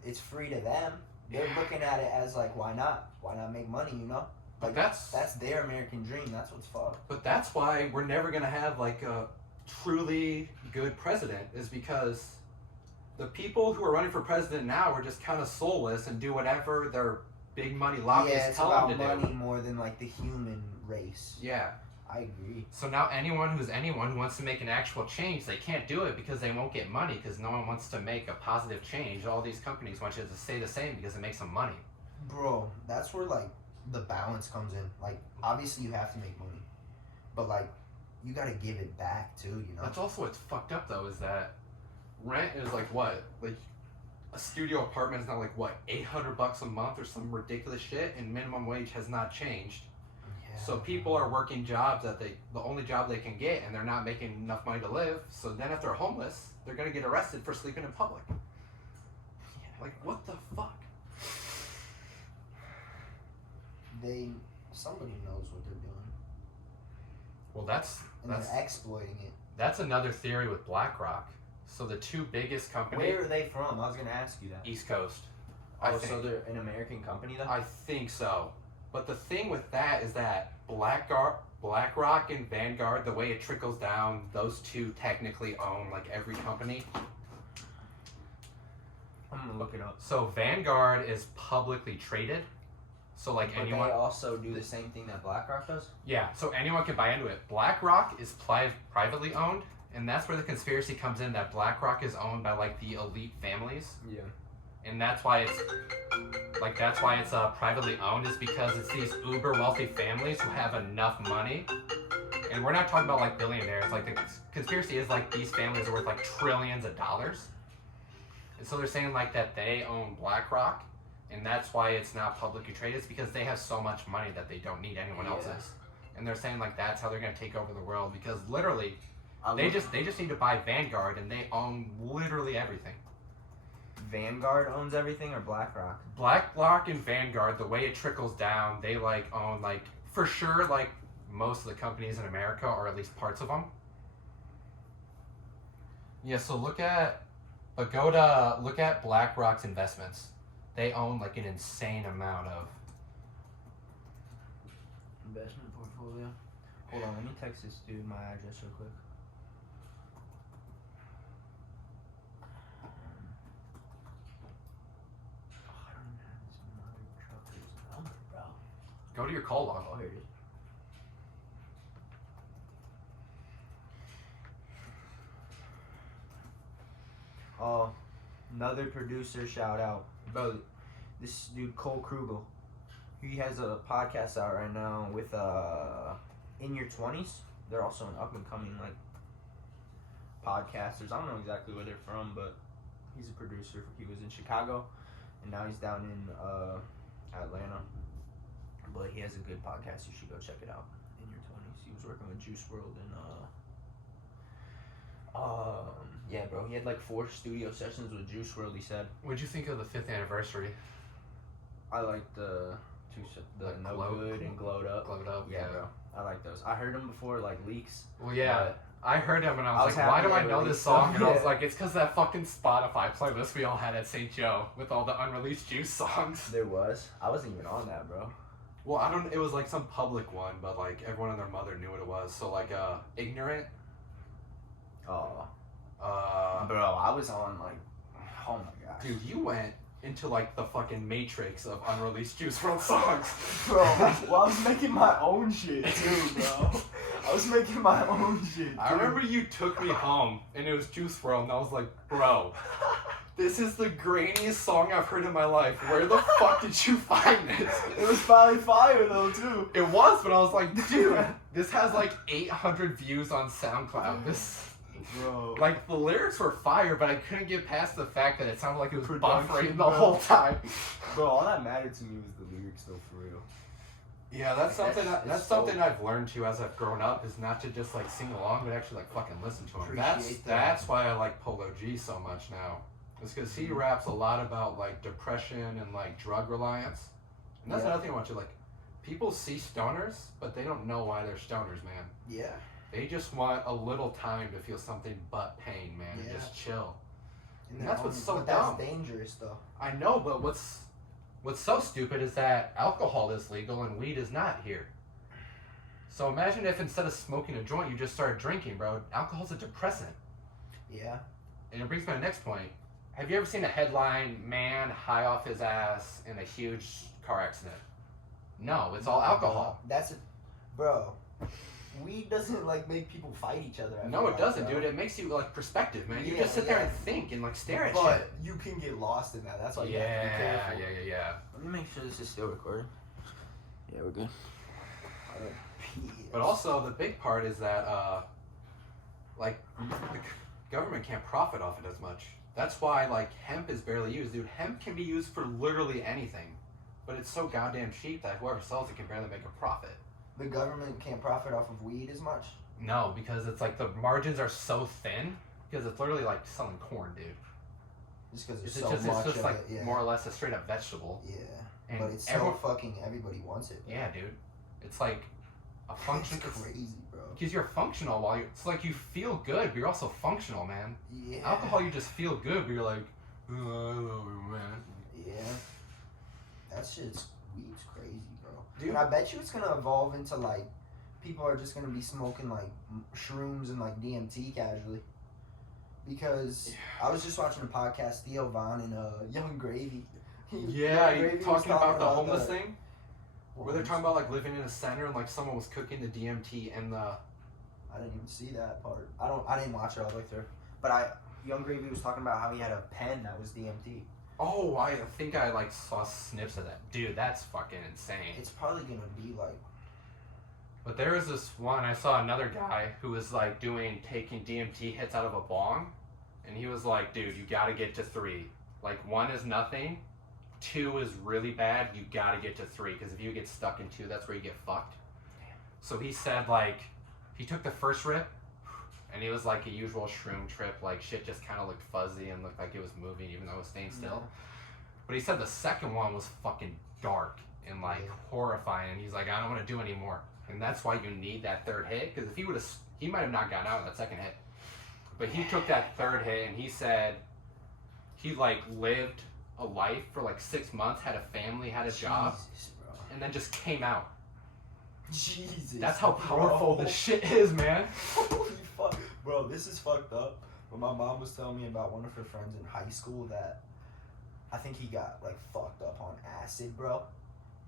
it's free to them. They're Yeah. looking at it as like, why not? Why not make money? You know, But like that's their American dream. That's what's fucked. But that's why we're never gonna have like a truly good president, is because the people who are running for president now are just kind of soulless and do whatever their big money lobbyists it's tell about them to money do. more than like the human race. Yeah. I agree. So now anyone who wants to make an actual change, they can't do it because they won't get money because no one wants to make a positive change. All these companies want you to stay the same because it makes them money. Bro, that's where like the balance comes in. Like obviously you have to make money, but like you gotta give it back too. You know. That's also what's fucked up though is that rent is like what? Like a studio apartment is now like what, $800 a month or some ridiculous shit, and minimum wage has not changed. Yeah. So people are working jobs that the only job they can get, and they're not making enough money to live. So then if they're homeless, they're gonna get arrested for sleeping in public. Like what the fuck? Somebody knows what they're doing, Well, that's they're exploiting it. that's another theory with BlackRock. So the two biggest companies, Where are they from? I was gonna ask you that. East Coast. Oh, so they're an American company though? I think so. But the thing with that is that BlackRock and Vanguard, the way it trickles down, those two technically own like every company. I'm gonna look it up. So Vanguard is publicly traded. So like But anyone, they also do the same thing that BlackRock does? yeah. So anyone can buy into it. BlackRock is privately owned, and that's where the conspiracy comes in. That BlackRock is owned by like the elite families. Yeah. And that's why it's privately owned, is because it's these uber wealthy families who have enough money. And we're not talking about like billionaires. Like the conspiracy is like these families are worth like trillions of dollars. And so they're saying like that they own BlackRock, and that's why it's not publicly traded. It's because they have so much money that they don't need anyone else's. And they're saying like that's how they're gonna take over the world, because literally they just need to buy Vanguard, and they own literally everything. Vanguard owns everything, or BlackRock? BlackRock and Vanguard, the way it trickles down, they like own like for sure like most of the companies in America, or at least parts of them. Yeah, so look at BlackRock's investments. They own like an insane amount of. Investment portfolio. Hold on, let me text this dude my address real quick. I don't even have this mother trucker's number, bro. Go to your call log. Oh, here it is. Oh, another producer shout out. Bro, this dude Cole Krugel. He has a podcast out right now with In Your 20s. They're also an up and coming like podcasters. I don't know exactly where they're from, but he's a producer. He was in Chicago and now he's down in Atlanta. But he has a good podcast. You should go check it out. In Your 20s. He was working with Juice WRLD and yeah, bro. He had like 4 studio sessions with Juice WRLD. He said. What'd you think of the 5th anniversary? I like the Like No Glow- Good and Glowed Up. Glowed Up. Yeah, bro. I like those. I heard them before like leaks. Well, yeah. but I heard him and I I was was like, why happy do I they know this released song? them. And I was Yeah. like, it's because that fucking Spotify playlist we all had at St. Joe with all the unreleased Juice songs. There was. I wasn't even on that, bro. Well, it was like some public one, but like everyone and their mother knew what it was. So like Ignorant. Oh, Uh, bro, I was on like, oh my gosh, dude, you went into like the fucking matrix of unreleased Juice WRLD songs. bro. Well, I was making my own shit too, bro. I was making my own shit. I remember you took me home and it was Juice WRLD, and I was like, bro, this is the grainiest song I've heard in my life. Where the fuck did you find this? It was probably fire though too. It was, but I was like, dude, this has like 800 views on SoundCloud. This, Bro, like, the lyrics were fire, but I couldn't get past the fact that it sounded like it was Production, buffering the bro. whole time. bro, all that mattered to me was the lyrics though, for real. Yeah, that's Like, something. that's That's dope. something I've learned too as I've grown up, is not to just like sing along, but actually like fucking listen to him. Appreciate that. That's why I like Polo G so much now. It's because he raps a lot about like depression and like drug reliance. And that's Yeah. another thing I want you, like, people see stoners, but they don't know why they're stoners, man. Yeah. They just want a little time to feel something but pain, man, and Yeah. just chill. And that's what's so but dumb. That's dangerous though. I know, but what's so stupid is that alcohol is legal and weed is not here. So imagine if instead of smoking a joint, you just started drinking, bro. Alcohol's a depressant. Yeah. And it brings me to the next point. have you ever seen a headline, man high off his ass in a huge car accident? No, it's all alcohol. That's it, bro. Weed doesn't like make people fight each other. I No, feel it like, doesn't, bro. dude. It makes you like perspective, man. You Yeah, just sit there yeah. and think and like stare at But shit. you can get lost in that. That's why you Yeah, have to be careful. yeah. Let me make sure this is still recording. Yeah, we're good. But also the big part is that like the government can't profit off it as much. That's why like hemp is barely used, dude. Hemp can be used for literally anything, but it's so goddamn cheap that whoever sells it can barely make a profit. The government can't profit off of weed as much. No, because it's like the margins are so thin because it's literally like selling corn, dude. Just because It's there's so just, much it's just of like it. Yeah. more or less a straight up vegetable. Yeah. And But it's everyone- so fucking everybody wants it. Yeah, dude. It's like a function. It's crazy, bro. Because you're functional while you're. It's like you feel good, but you're also functional, man. Yeah. Alcohol, you just feel good, but you're like, oh, I love you, man. Yeah. That shit's weed's crazy, bro. Dude. And I bet you it's gonna evolve into like people are just gonna be smoking like shrooms and like DMT casually. Because I was just watching a podcast, Theo Von and Young Gravy. Yeah, Young you Gravy was talking about the about homeless the- thing? Where they're talking about like living in a center and like someone was cooking the DMT and the. I didn't even see that part. I didn't watch it all the way through. But Young Gravy was talking about how he had a pen that was DMT. Oh, I think I like saw snips of that. Dude, that's fucking insane. It's probably gonna be like But there was this one, I saw another guy who was like taking DMT hits out of a bong. And he was like, dude, you gotta get to 3. Like 1 is nothing, 2 is really bad, you gotta get to 3. Because if you get stuck in 2, that's where you get fucked. So he said like, he took the first rip, and it was like a usual shroom trip, like shit just kind of looked fuzzy and looked like it was moving even though it was staying still. But he said the second one was fucking dark and like horrifying, and he's like, I don't want to do anymore. And that's why you need that third hit, because if he would have, he might have not gotten out in that second hit. But he took that third hit, and he said he like lived a life for like 6 months, had a family, had a job, Jesus, bro. and then just came out. Jesus. That's how powerful bro. this shit is, man. Holy fuck. Bro, this is fucked up. But my mom was telling me about one of her friends in high school that I think he got like fucked up on acid, bro.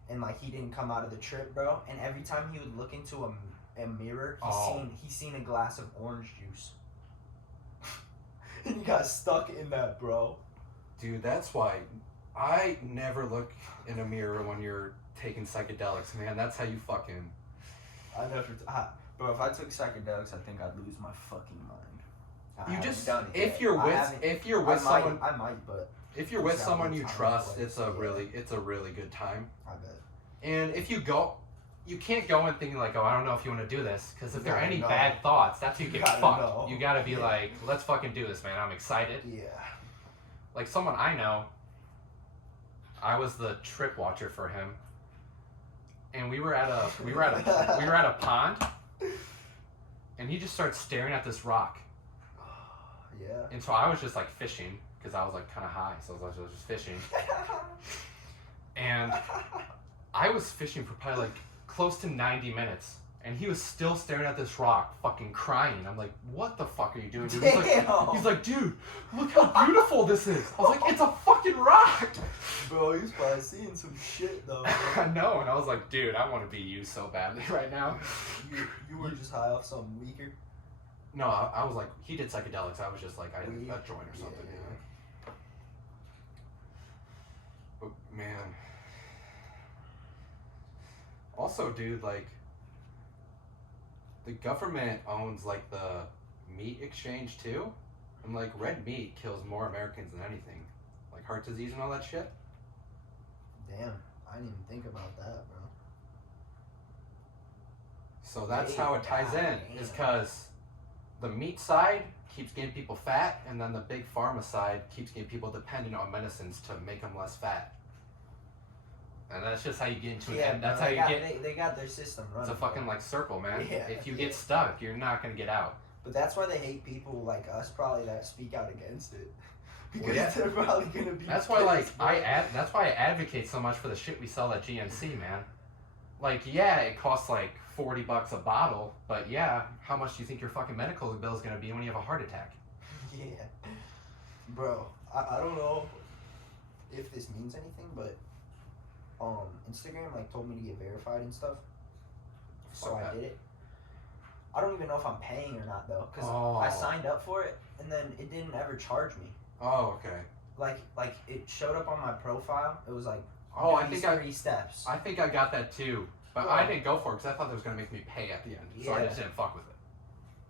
And like he didn't come out of the trip, bro. And every time he would look into a mirror, he seen a glass of orange juice. And he got stuck in that, bro. Dude, that's why I never look in a mirror when you're taking psychedelics, man. That's how you fucking. Bro, if I took psychedelics, I think I'd lose my fucking mind. I You haven't just done it if yet. you're I with haven't- someone I might, but if you're with It's someone gotta be you time and trust, place, it's a yeah. really good time. I bet. And if you go, you can't go in thinking like, oh, I don't know if you want to do this, because if You there are gotta any know. bad thoughts, that's how you You get gotta fucked. know. You gotta be Yeah. like, let's fucking do this, man. I'm excited. Yeah. Like someone I know, I was the trip watcher for him, and we were at a pond, and he just started staring at this rock. Yeah. And so I was just like fishing, because I was like kind of high, so I was just fishing. And I was fishing for probably like close to 90 minutes, and he was still staring at this rock, fucking crying. I'm like, what the fuck are you doing, dude? Damn. He's like, dude, look how beautiful this is. I was like, it's a fucking rock. Bro, he's probably seeing some shit though. I know, and I was like, dude, I want to be you so badly right now. You were just high off something weaker. No, I was like, he did psychedelics. I was just like, I had Weed? a joint or something. Yeah. Yeah. But man. Also, dude, like, the government owns like the meat exchange too. And like, red meat kills more Americans than anything, like heart disease and all that shit. Damn, I didn't even think about that, bro. So that's Hey, how it ties in, goddamn. is because the meat side keeps getting people fat, and then the big pharma side keeps getting people dependent on medicines to make them less fat. And that's just how you get into it. Yeah, And that's bro, how you get. They got their system running. It's a fucking bro. like circle, man. Yeah, If you yeah. get stuck, you're not gonna get out. But that's why they hate people like us, probably, that speak out against it. Because yeah. they're probably gonna be. That's why, like, pissed, bro. that's why I advocate so much for the shit we sell at GNC, man. Like, yeah, it costs like $40 a bottle, but yeah, how much do you think your fucking medical bill is gonna be when you have a heart attack? Yeah. Bro, I don't know if this means anything, but Instagram like told me to get verified and stuff, so Okay. I did it. I don't even know if I'm paying or not though, cause Oh. I signed up for it and then it didn't ever charge me. Oh, okay. Like it showed up on my profile. It was like, Oh, do I these think I 3 steps. I think I got that too, but Well- I didn't go for it because I thought they was gonna make me pay at the end, so I Yeah. just didn't fuck with it.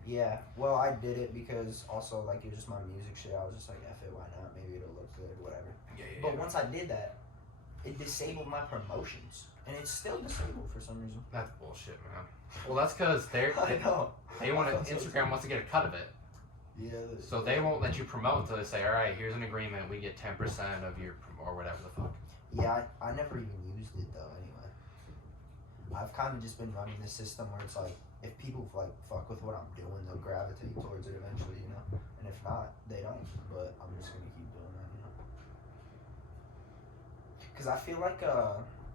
Yeah, well, I did it because also like it was just my music shit. I was just like, F it, why not? Maybe it'll look good, whatever. Yeah. But once I did that, it disabled my promotions, and it's still disabled for some reason. That's bullshit, man. Well, that's because I know. they want I felt so Instagram wants to get a cut of it, Yeah. so they won't let you promote until they say, all right, here's an agreement, we get 10% of your or whatever the fuck. Yeah, I never even used it though. Anyway, I've kind of just been running the system where it's like, if people like fuck with what I'm doing, they'll gravitate towards it eventually, you know. And if not, they don't. But I'm just gonna keep doing that, you know. Cause I feel like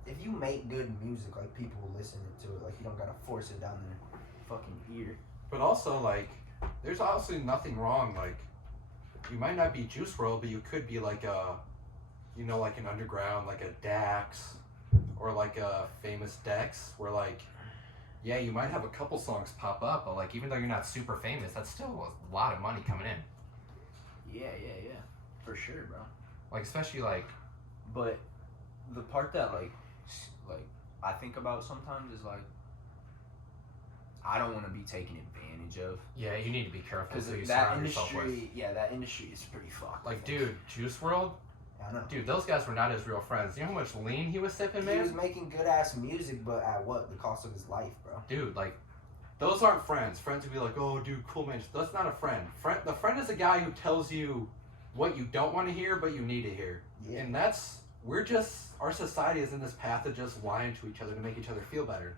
if you make good music, like people will listen to it. Like you don't gotta force it down their fucking ear. But also, like, there's obviously nothing wrong. Like, you might not be Juice WRLD, but you could be like a, you know, like an underground, like a Dax, or like a famous Dex, where like, yeah, you might have a couple songs pop up, but like, even though you're not super famous, that's still a lot of money coming in. Yeah, for sure, bro. Like, especially like, But the part that like I think about sometimes is like I don't want to be taken advantage of yeah, you need to be careful because who you that surround yourself with. industry, yeah, that industry is pretty fucked. Like, dude, Juice WRLD, I know. dude, those guys were not his real friends. You know how much lean he was sipping, He man? was making good ass music, but at what? The cost of his life, bro. Dude, like, those aren't friends. Friends would be like, oh, dude, cool, man. That's not a friend. The friend is a guy who tells you what you don't want to hear, but you need to hear. Yeah. And our society is in this path of just lying to each other to make each other feel better.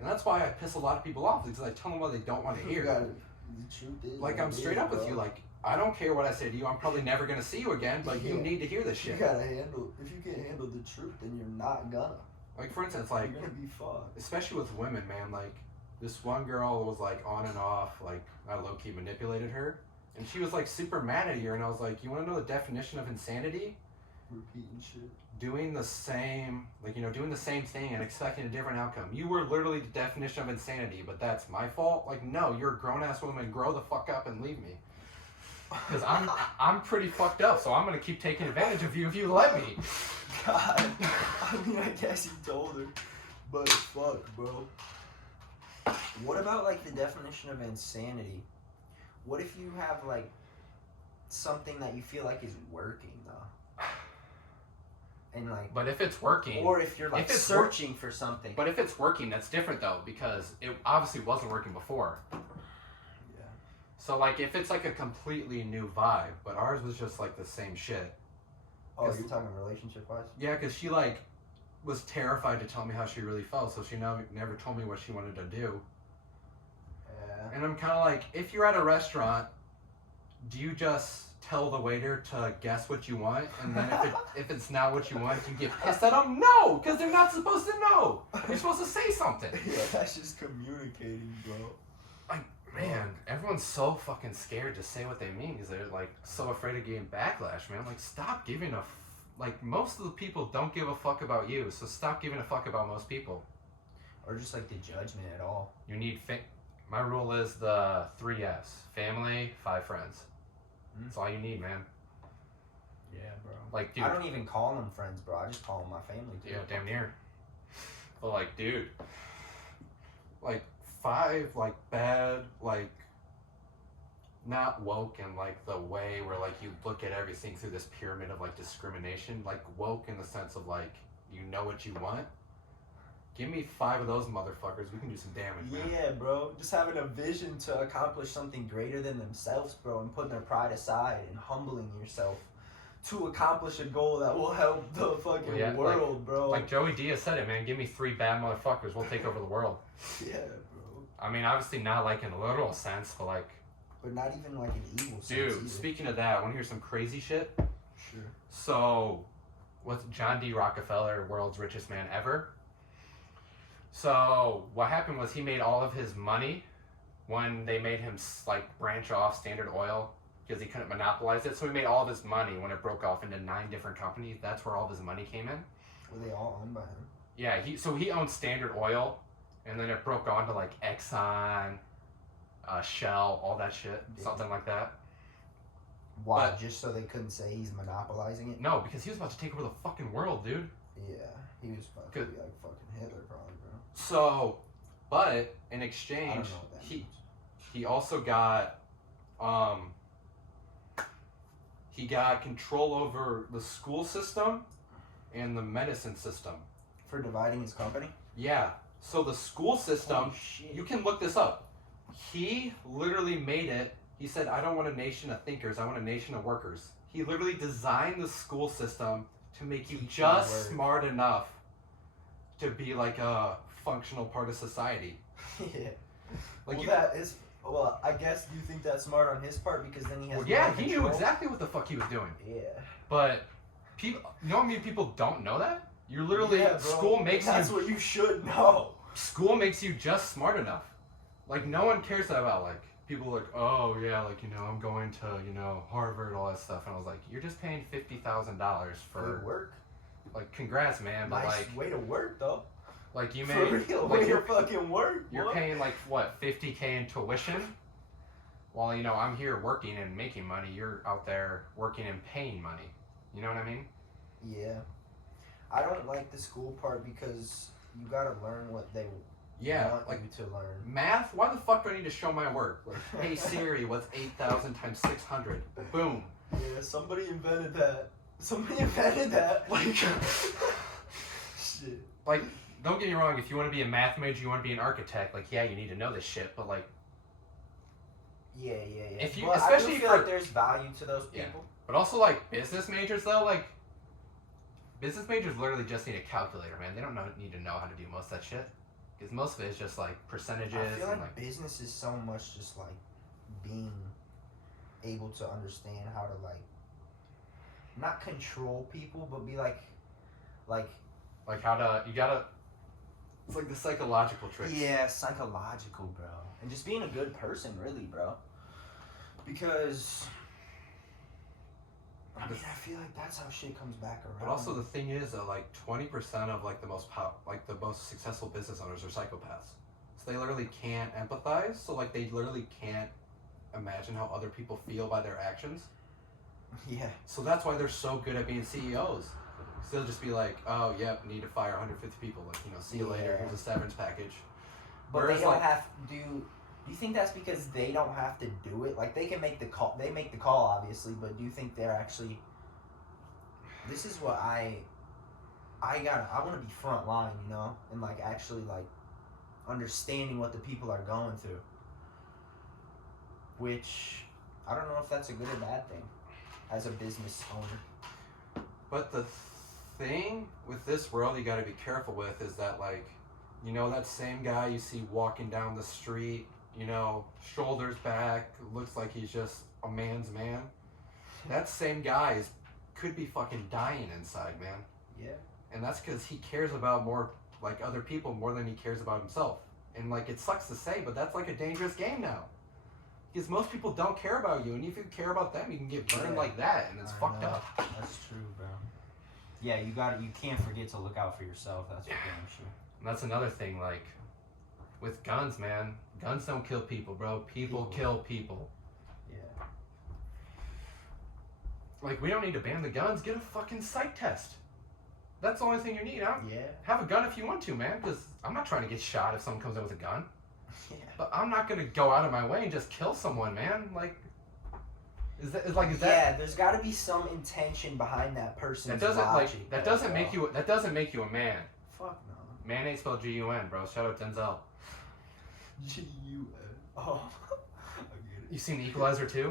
And that's why I piss a lot of people off, because I tell them what they don't want to hear. The truth is, Like, what I'm it straight is, up with bro. you. Like, I don't care what I say to you. I'm probably never going to see you again, but you Yeah. need to hear this You shit. gotta handle. If you can't handle the truth, then you're not gonna. Like, for instance, like, You're gonna be fucked. especially with women, man, like, this one girl was, like, on and off, like, I low-key manipulated her, and she was, like, super mad at you, and I was like, you want to know the definition of insanity? Repeating shit. Doing the same thing and expecting a different outcome. You were literally the definition of insanity, but that's my fault? Like, no, you're a grown-ass woman, grow the fuck up and leave me. Because I'm pretty fucked up, so I'm going to keep taking advantage of you if you let me. God. I mean, I guess you told her, but fuck, bro. What about like the definition of insanity? What if you have like something that you feel like is working though? And like, But if it's working... or if you're like if it's searching for something. But if it's working, that's different though, because it obviously wasn't working before. Yeah. So like, if it's like a completely new vibe, but ours was just like the same shit. Oh, 'Cause- you're talking relationship wise? Yeah, because she like was terrified to tell me how she really felt, so she never told me what she wanted to do. Yeah. And I'm kind of like, if you're at a restaurant, do you just tell the waiter to guess what you want, and then if it's not what you want, you get pissed at them? No, because they're not supposed to know. You're supposed to say something. Yeah, that's just communicating, bro. Like, man, everyone's so fucking scared to say what they mean because they're like so afraid of getting backlash, man. Like, stop giving a like, most of the people don't give a fuck about you, so stop giving a fuck about most people. Or just like the judgment at all. You need my rule is the 3 F's: family, 5 friends. That's all you need, man. Yeah, bro. Like, dude. I don't even call them friends, bro. I just call them my family, too. Yeah, damn near. But like, dude, like 5 like bad, like not woke in like the way where like you look at everything through this pyramid of like discrimination, like woke in the sense of like you know what you want. Give me 5 of those motherfuckers, we can do some damage, man. Yeah, bro. Just having a vision to accomplish something greater than themselves, bro, and putting their pride aside and humbling yourself to accomplish a goal that will help the fucking Yeah, world, bro. Like Joey Diaz said it, man. Give me 3 bad motherfuckers, we'll take over the world. Yeah, bro. I mean, obviously not like in a literal sense, but like, But not even like an evil sense dude, either. speaking of that, want to hear some crazy shit? Sure. So, what's John D. Rockefeller, world's richest man ever? So, what happened was he made all of his money when they made him like branch off Standard Oil because he couldn't monopolize it. So he made all of his money when it broke off into 9 different companies. That's where all of his money came in. Were they all owned by him? Yeah, he owned Standard Oil, and then it broke on to like Exxon, Shell, all that shit, something like that. Why? But- Just so they couldn't say he's monopolizing it? No, because he was about to take over the fucking world, dude. Yeah, he was about to Good. be like fucking Hitler, probably, bro. So, but in I don't exchange, know what that means. he also got he got control over the school system and the medicine system. For dividing his company? Yeah. So the school system, Holy shit. you can look this up. He literally made it. He said, I don't want a nation of thinkers. I want a nation of workers. He literally designed the school system to make you Teach just you work. smart enough to be like a functional part of society. Yeah. Like Well, you, that is. Well, I guess do you think that's smart on his part because then he has. well, yeah, more he knew control? exactly what the fuck he was doing. Yeah. But people, you know how many people don't know that? You're literally Yeah, bro. school makes That's you what you should know. school makes you just smart enough. Like no one cares about like people are like, oh yeah, like I'm going to Harvard, all that stuff, and I was like, you're just paying $50,000 Good for work. like congrats, man, but Nice like way to work, though. like you For made real, like way to fucking work. you're boy. paying like what $50K in tuition, while I'm here working and making money. You're out there working and paying money. You know what I mean? Yeah. I don't like the school part because you gotta learn what they Yeah, want like you to learn. math. Why the fuck do I need to show my work? Like, hey Siri, what's 8,000 times 600? Boom. Yeah, somebody invented that. Somebody invented that. Like, shit. Like, don't get me wrong. If you want to be a math major, you want to be an architect. Like, yeah, you need to know this shit. But like, Yeah. If you- But especially I do feel for- like there's value to those Yeah. people. but also like business majors though, like business majors literally just need a calculator, man. They don't need to know how to do most of that shit because most of it is just like percentages I feel and like business is so much just like being able to understand how to like not control people, but be like how to you gotta. It's like the psychological tricks. yeah, psychological, bro, and just being a good person, really, bro. Because I mean, I feel like that's how shit comes back around. But also the thing is that like 20% of like the most successful business owners are psychopaths. So they literally can't empathize. So like they literally can't imagine how other people feel by their actions. yeah, So that's why they're so good at being CEOs. So they'll just be like, oh yep, need to fire 150 people. Like see you later. Yeah. Here's a severance package. but Whereas, they don't like- have to do. Do you think that's because they don't have to do it? Like they can make the call. They make the call, obviously, but do you think they're actually? This is what I want to be front line, and like actually like understanding what the people are going through. Which I don't know if that's a good or bad thing as a business owner. But the thing with this world you got to be careful with is that like, that same guy you see walking down the street, shoulders back, looks like he's just a man's man. That same guy could be fucking dying inside, man. Yeah. And that's because he cares about more like other people more than he cares about himself. And like it sucks to say, but that's like a dangerous game now. Because most people don't care about you, and if you care about them, you can get burned Yeah. like that, and it's I fucked know. up. That's true, bro. Yeah, you can't forget to look out for yourself. That's for damn sure. And that's another thing, like with guns, man. Guns don't kill people, bro. People People. kill people. Yeah. Like we don't need to ban the guns. Get a fucking psych test. That's the only thing you need. Yeah. Have a gun if you want to, man. Because I'm not trying to get shot if someone comes in with a gun. Yeah. But I'm not gonna go out of my way and just kill someone, man. Like, is that? Yeah, there's got to be some intention behind that person's That doesn't logic. that though, doesn't bro. make you that doesn't make you a man. Fuck no. Man ain't spelled G-U-N, bro. Shout out Denzel. G-U-N. Oh. I get You seen Equalizer 2?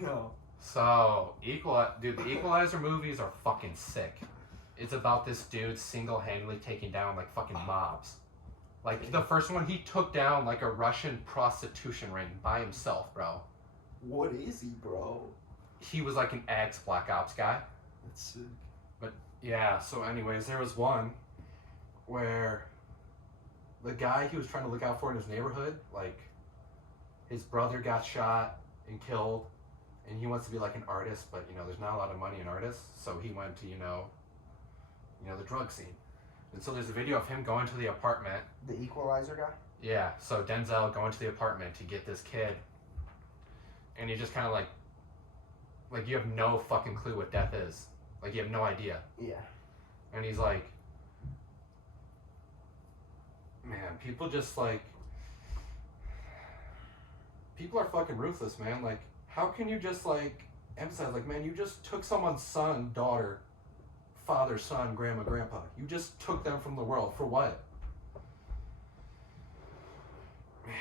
it. No. So dude, the Equalizer movies are fucking sick. It's about this dude single-handedly taking down like fucking mobs. Like the first one, he took down like a Russian prostitution ring by himself, bro. What is he, bro? He was like an ex-Black Ops guy. That's sick. Yeah, so anyways, there was one where the guy he was trying to look out for in his neighborhood, like his brother got shot and killed, and he wants to be like an artist, but there's not a lot of money in artists, so he went to the drug scene. And so there's a video of him going to the apartment. The Equalizer guy? Yeah, so Denzel going to the apartment to get this kid, and he just kind of like you have no fucking clue what death is. Like, you have no idea. Yeah. And he's like, man, people just like, people are fucking ruthless, man. Like, how can you just like emphasize, like, man, you just took someone's son, daughter, father, son, grandma, grandpa. You just took them from the world. For what? Man.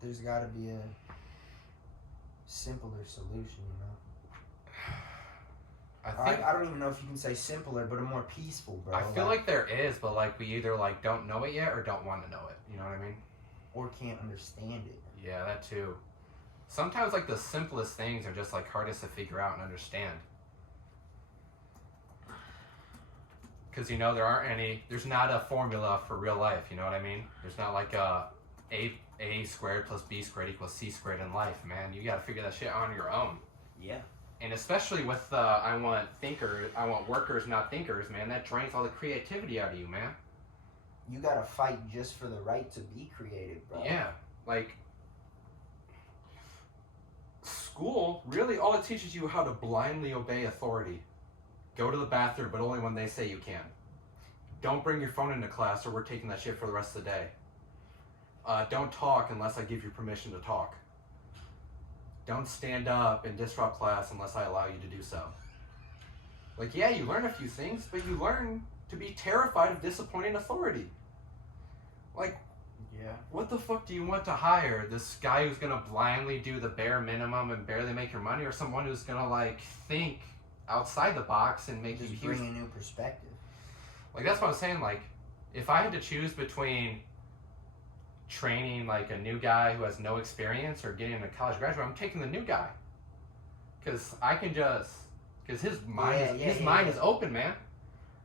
There's got to be a simpler solution, I don't even know if you can say simpler, but a more peaceful, bro. I feel like there is, but like we either like don't know it yet or don't want to know it. You know what I mean? Or can't understand it. Yeah, that too. Sometimes like the simplest things are just like hardest to figure out and understand. Because there's not a formula for real life. You know what I mean? There's not like a squared plus b squared equals c squared in life, man. You got to figure that shit on your own. Yeah. And especially with I want workers, not thinkers, man. That drains all the creativity out of you, man. You gotta fight just for the right to be creative, bro. Yeah, like school, really, all it teaches you how to blindly obey authority. Go to the bathroom, but only when they say you can. Don't bring your phone into class, or we're taking that shit for the rest of the day. Don't talk unless I give you permission to talk. Don't stand up and disrupt class unless I allow you to do so. Like, yeah, you learn a few things, but you learn to be terrified of disappointing authority. Like, yeah, what the fuck do you want to hire? This guy who's gonna blindly do the bare minimum and barely make your money, or someone who's gonna like think outside the box and make you bring a new perspective? Like, that's what I'm saying. Like, if I had to choose between training like a new guy who has no experience or getting a college graduate, I'm taking the new guy, because his mind is open, man.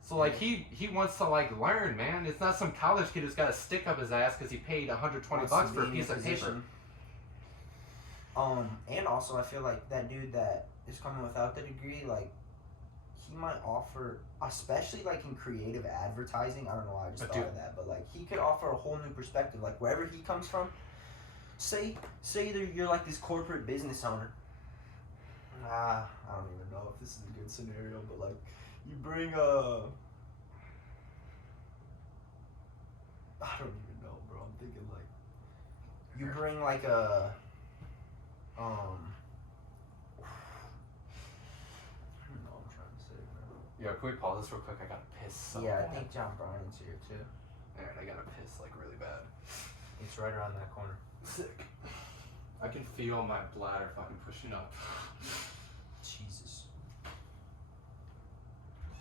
So like he wants to like learn, man. It's not some college kid who's got a stick up his ass because he paid $120 for a piece of paper. And also I feel like that dude that is coming without the degree, like, he might offer, especially like in creative advertising, I don't know why I just thought of that, but like he could offer a whole new perspective. Like, wherever he comes from, say you're like this corporate business owner. I don't even know if this is a good scenario, but like you bring I don't even know, bro. I'm thinking like you bring like a I don't know what I'm trying to say, bro. Yeah, can we pause this real quick? I gotta piss so Yeah, bad. I think John Bryan's here too. Alright, I gotta piss like really bad. It's right around that corner. Sick. I can feel my bladder fucking pushing up. Jesus.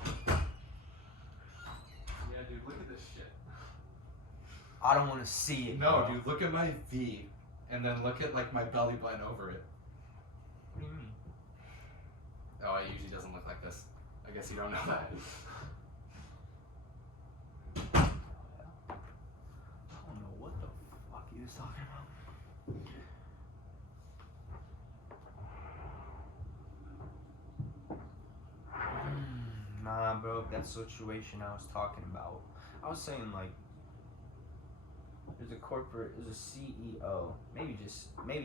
Yeah, dude, look at this shit. I don't want to see it. No, bro. dude, look at my V, and then look at like my belly button over it. What do you mean? Oh, it usually doesn't look like this. I guess you don't know that. I don't know what the fuck he was talking about. Nah, bro, that situation I was talking about. I was saying, like, there's a CEO. Maybe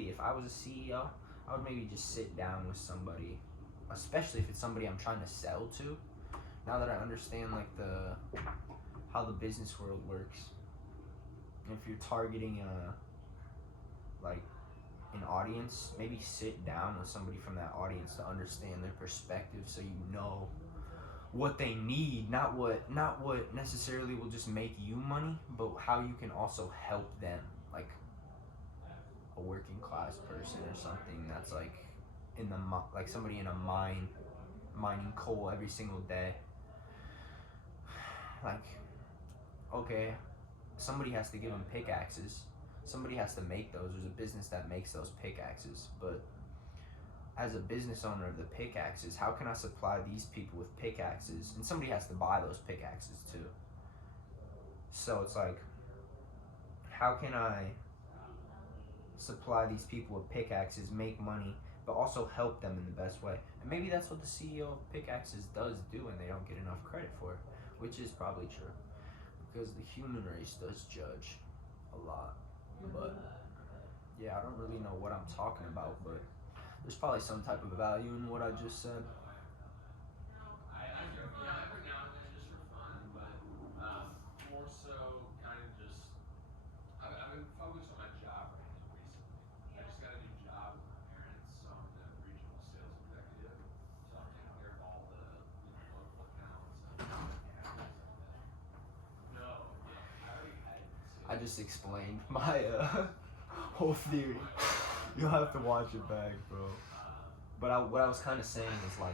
if I was a CEO, I would maybe just sit down with somebody, especially if it's somebody I'm trying to sell to. Now that I understand, like, how the business world works. If you're targeting an audience, maybe sit down with somebody from that audience to understand their perspective, so you know what they need, not what necessarily will just make you money, but how you can also help them, like a working class person or something that's like like somebody in a mining coal every single day. Like, okay, somebody has to give them pickaxes. Somebody has to make those. There's a business that makes those pickaxes. But as a business owner of the pickaxes, how can I supply these people with pickaxes? And somebody has to buy those pickaxes too. So it's like, how can I supply these people with pickaxes, make money, but also help them in the best way. And maybe that's what the CEO of Pickaxes does do, and they don't get enough credit for, which is probably true, because the human race does judge a lot. But yeah, I don't really know what I'm talking about, but there's probably some type of value in what I just said. Every now and then just for fun, but more so kind of just. I've been focused on my job right now recently. I just got a new job with my parents, so I'm the regional sales executive. So I'm taking care of all the local accounts and No, I already had sales. I just explained my whole theory. You'll have to watch it back, bro. But what I was kind of saying is like,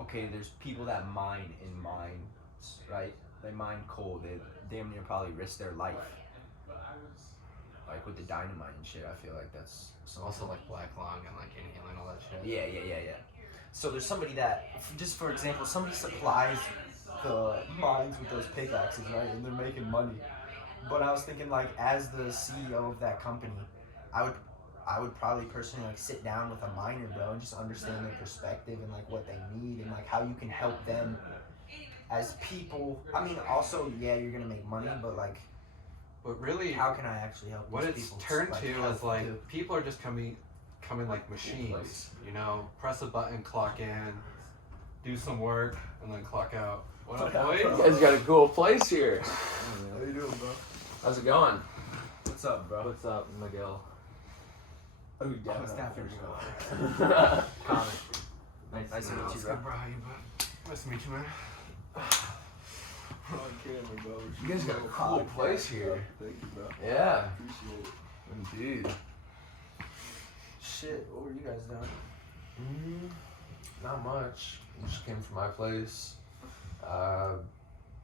okay, there's people that mine in mines, right? They mine coal. They damn near probably risk their life. Like with the dynamite and shit, I feel like that's Also like black lung and like inhaling all that shit. Yeah. So there's somebody that, just for example, somebody supplies the mines with those pickaxes, right? And they're making money. But I was thinking, like, as the CEO of that company, I would probably personally like sit down with a miner, bro, and just understand their perspective and like what they need and like how you can help them as people. I mean, also, yeah, you're gonna make money, but like, But really, how can I actually help? what these it's people, turned to help is like too? people are just coming like machines. You know, press a button, clock in, do some work, and then clock out. What up, boys? You guys got a cool place here. How you doing, bro? How's it going? What's up, bro? What's up, Miguel? Oh, yeah, Oh, it's not for finished. sure. Connor. Nice to meet you, It's bro. good, Bryan, but nice to meet you, man. On camera, bro. You guys got a cool place here. Thank you, bro. Yeah, Appreciate it. indeed. Shit, what were you guys doing? Not much. We just came from my place.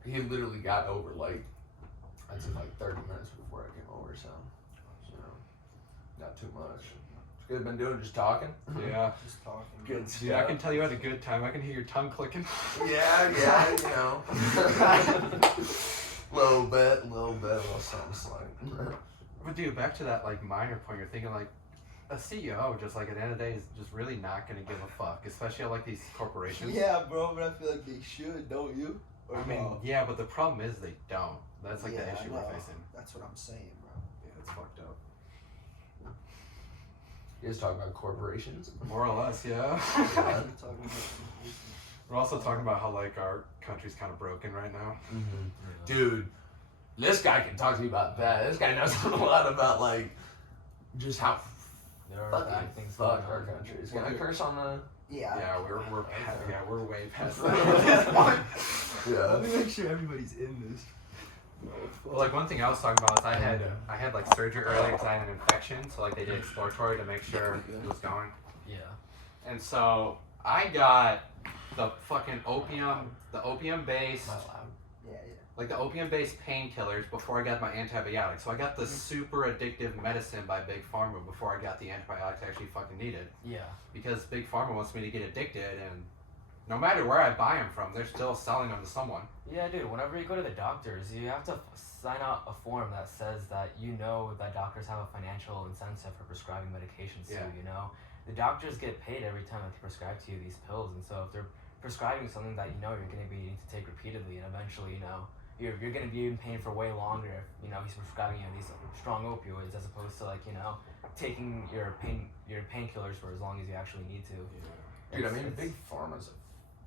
He literally got over like, I'd say like 30 minutes before I came over, so not too much. What you guys been doing? Just talking? Yeah. Just talking. Good Dude, I can tell you had a good time. I can hear your tongue clicking. Yeah, you know. little bit, little something slight. But dude, back to that like minor point, you're thinking like a CEO just like at the end of the day is just really not gonna give a fuck, especially at like these corporations. Yeah, bro, but I feel like they should, don't you? Or I mean, no? yeah, but the problem is they don't. That's like Yeah, the I issue know. we're facing. That's what I'm saying, bro. Yeah, it's fucked up. You guys talk about corporations? More or less, yeah. We're talking about We're also talking about how like our country's kind of broken right now. Mm-hmm. Dude, this guy can talk to you about that. This guy knows a lot about like just how There are fucking bad things fucked going our on. country is. Can I curse on the? Yeah. Yeah, we're way past Let that. Yeah. me make sure everybody's in this. Well, like one thing I was talking about is I had like surgery earlier because I had an infection, so like they did exploratory to make sure it was going. Yeah. And so I got the fucking opium based, Yeah. like the opium based painkillers before I got my antibiotics. So I got the super addictive medicine by Big Pharma before I got the antibiotics I actually fucking needed. Yeah. Because Big Pharma wants me to get addicted, and no matter where I buy them from, they're still selling them to someone. Yeah, dude, whenever you go to the doctors, you have to sign out a form that says that you know that doctors have a financial incentive for prescribing medications to Yeah. you, you know? The doctors get paid every time that they prescribe to you these pills, and so if they're prescribing something that you know you're going to be needing to take repeatedly, and eventually, you know, you're going to be in pain for way longer if, you know, he's prescribing you these strong opioids as opposed to, like, you know, taking your painkillers for as long as you actually need to. Dude, I mean, Big Pharma's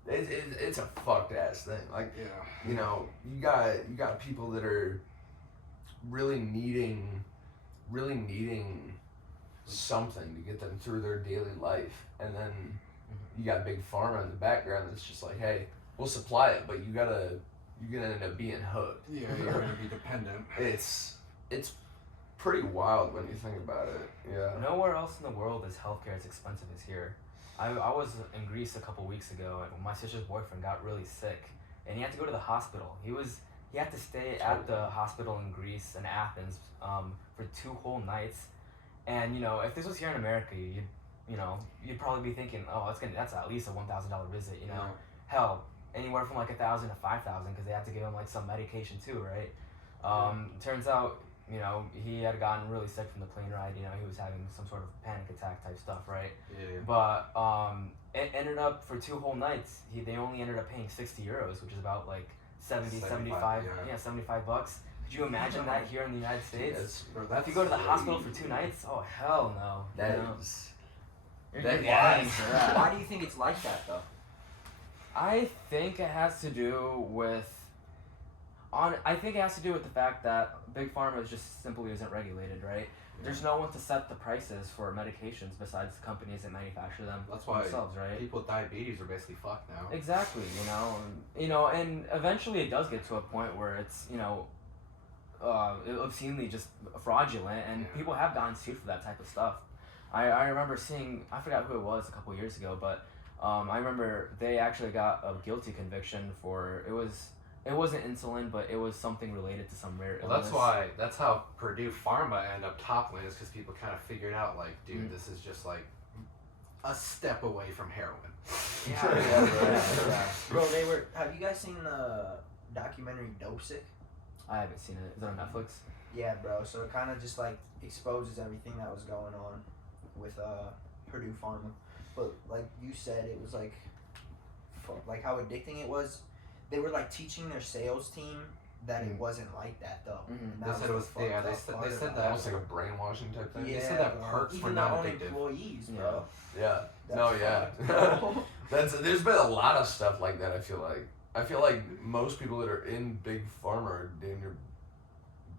it's a fucked ass thing. Like, Yeah. you know, you got people that are really needing something to get them through their daily life, and then you got Big Pharma in the background that's just like, hey, we'll supply it, but you're gonna end up being hooked. Yeah, you're going to be dependent. It's pretty wild when you think about it. Yeah. Nowhere else in the world is healthcare as expensive as here. I was in Greece a couple weeks ago, and my sister's boyfriend got really sick, and he had to go to the hospital. He had to stay at the hospital in Greece, in Athens, for 2 whole nights. And you know, if this was here in America, you'd probably be thinking, oh, that's at least a $1,000 visit. You know, Yeah. hell, anywhere from like $1,000 to $5,000 because they have to give him like some medication too, right? Turns out you know, he had gotten really sick from the plane ride. You know, he was having some sort of panic attack type stuff, right? Yeah. But it ended up for 2 whole nights. They only ended up paying 60 euros, which is about like 75, yeah. $75. Could you imagine that here in the United States? That's, Bro, If you go to the hospital for 2 nights, oh hell no. that you know? is. You're that- paying for that. Why do you think it's like that though? I think it has to do with I think it has to do with the fact that big pharma just simply isn't regulated, right? There's no one to set the prices for medications besides the companies that manufacture them That's why themselves, right? people with diabetes are basically fucked now. Exactly, you know, and eventually it does get to a point where it's, obscenely just fraudulent, and Yeah. people have gotten sued for that type of stuff. I remember seeing, I forgot who it was a couple of years ago, but I remember they actually got a guilty conviction for, it wasn't insulin, but it was something related to some rare illness. Well, that's how Purdue Pharma ended up toppling, is because people kind of figured out, like, dude, Mm. this is just like a step away from heroin. Yeah. Bro, have you guys seen the documentary Dope Sick? I haven't seen it. Is it on Netflix? Yeah, bro. So it kind of just like exposes everything that was going on with Purdue Pharma. But like you said, it was like how addicting it was. They were like teaching their sales team that it wasn't like that though. Mhm. And They that said it was- the yeah, fucked they up said- part they said about that. it. Almost like a brainwashing type thing. Yeah, They said that man. perks were Even not their own addictive. employees, Yeah. bro. Yeah. That's No, yeah. fucked, bro. There's been a lot of stuff like that. I feel like most people that are in big pharma are damn near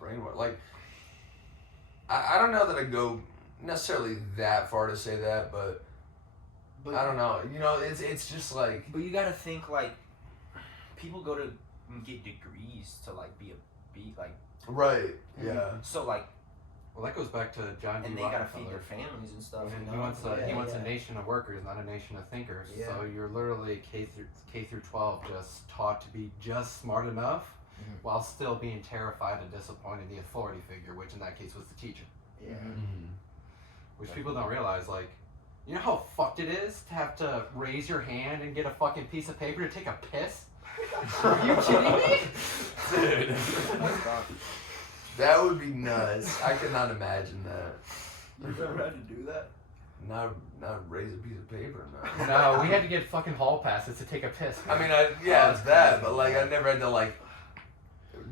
brainwashed. Like, I don't know that I go necessarily that far to say that, but I don't know. You know, it's just like, But you gotta think like people go to get degrees to like be like right? Yeah. so like Well, that goes back to John D. and they gotta Rockefeller. feed their families and stuff. And you he know? wants Yeah, he wants yeah. a nation of workers, not a nation of thinkers. Yeah. So you're literally K through 12 just taught to be just smart enough, Mhm. while still being terrified and disappointed the authority figure, which in that case was the teacher. Yeah. Mm-hmm. Which people don't realize, like, you know how fucked it is to have to raise your hand and get a fucking piece of paper to take a piss? Are you kidding me? Dude, that would be nuts. I could not imagine that. You've ever had to do that? Not raise a piece of paper, no. No, we had to get fucking hall passes to take a piss. I man. mean, it's that, but like I never had to like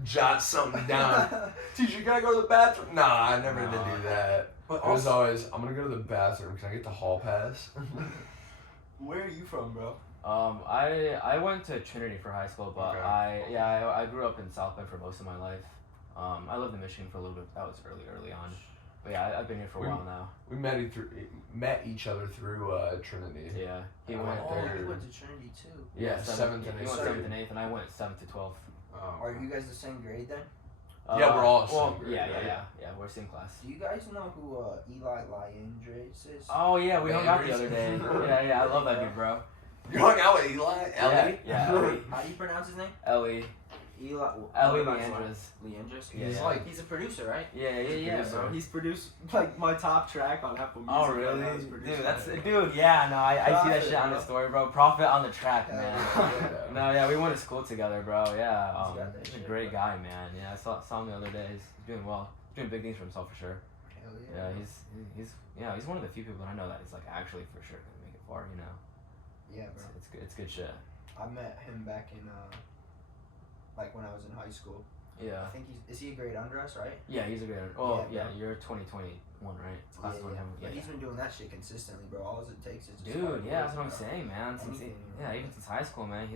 jot something down. Teacher, can I go to the bathroom? Nah, I never had to do that. But It was also, always, I'm gonna go to the bathroom. Can I get the hall pass? Where are you from, bro? I went to Trinity for high school, but Okay. I grew up in South Bend for most of my life. I lived in Michigan for a little bit. That was early on. But yeah, I've been here for a while now. We met each other through Trinity. Yeah, he I went went Oh, there. you went to Trinity too. Yeah, seventh and He eighth. went 7th and 8th, and I went 7th to 12th. Are you guys the same grade then? Yeah, we're all well, same grade, yeah, right? yeah, we're same class. Do you guys know who Eli Lyandres is? Oh yeah, we hung out the Landry's. other day. Yeah, I love that dude, bro. You hung out with Eli? Ellie? Yeah, Ellie. How do you pronounce his name? Ellie Eli. Leandros. Leandros? Yeah, He's yeah. like, He's a producer, right? Yeah, bro. He's produced like my top track on Apple Music. Oh right really? now is produced Dude, by that's him. yeah. No, I see that Profit, shit on bro. the story, bro. Profit on the track, Hell man. yeah. No, yeah, we went to school together, bro. Yeah, He's got that he's a shit, great bro. guy, man. Yeah, I saw him the other day. He's doing well. He's doing big things for himself for sure. Hell Yeah, he's one of the few people that I know that is like actually for sure gonna make it far. You know, Yeah, bro. it's good shit. I met him back in like when I was in high school. Yeah. I think is he a grade under us, right? Yeah, he's a great. Oh Yeah, yeah, you're 2021, right? Class Yeah, 2021. But Yeah, he's been doing that shit consistently, bro. All it takes is just Dude, hard yeah, work, that's what I'm bro. saying, man. Since Anything, yeah, even since high school, man. He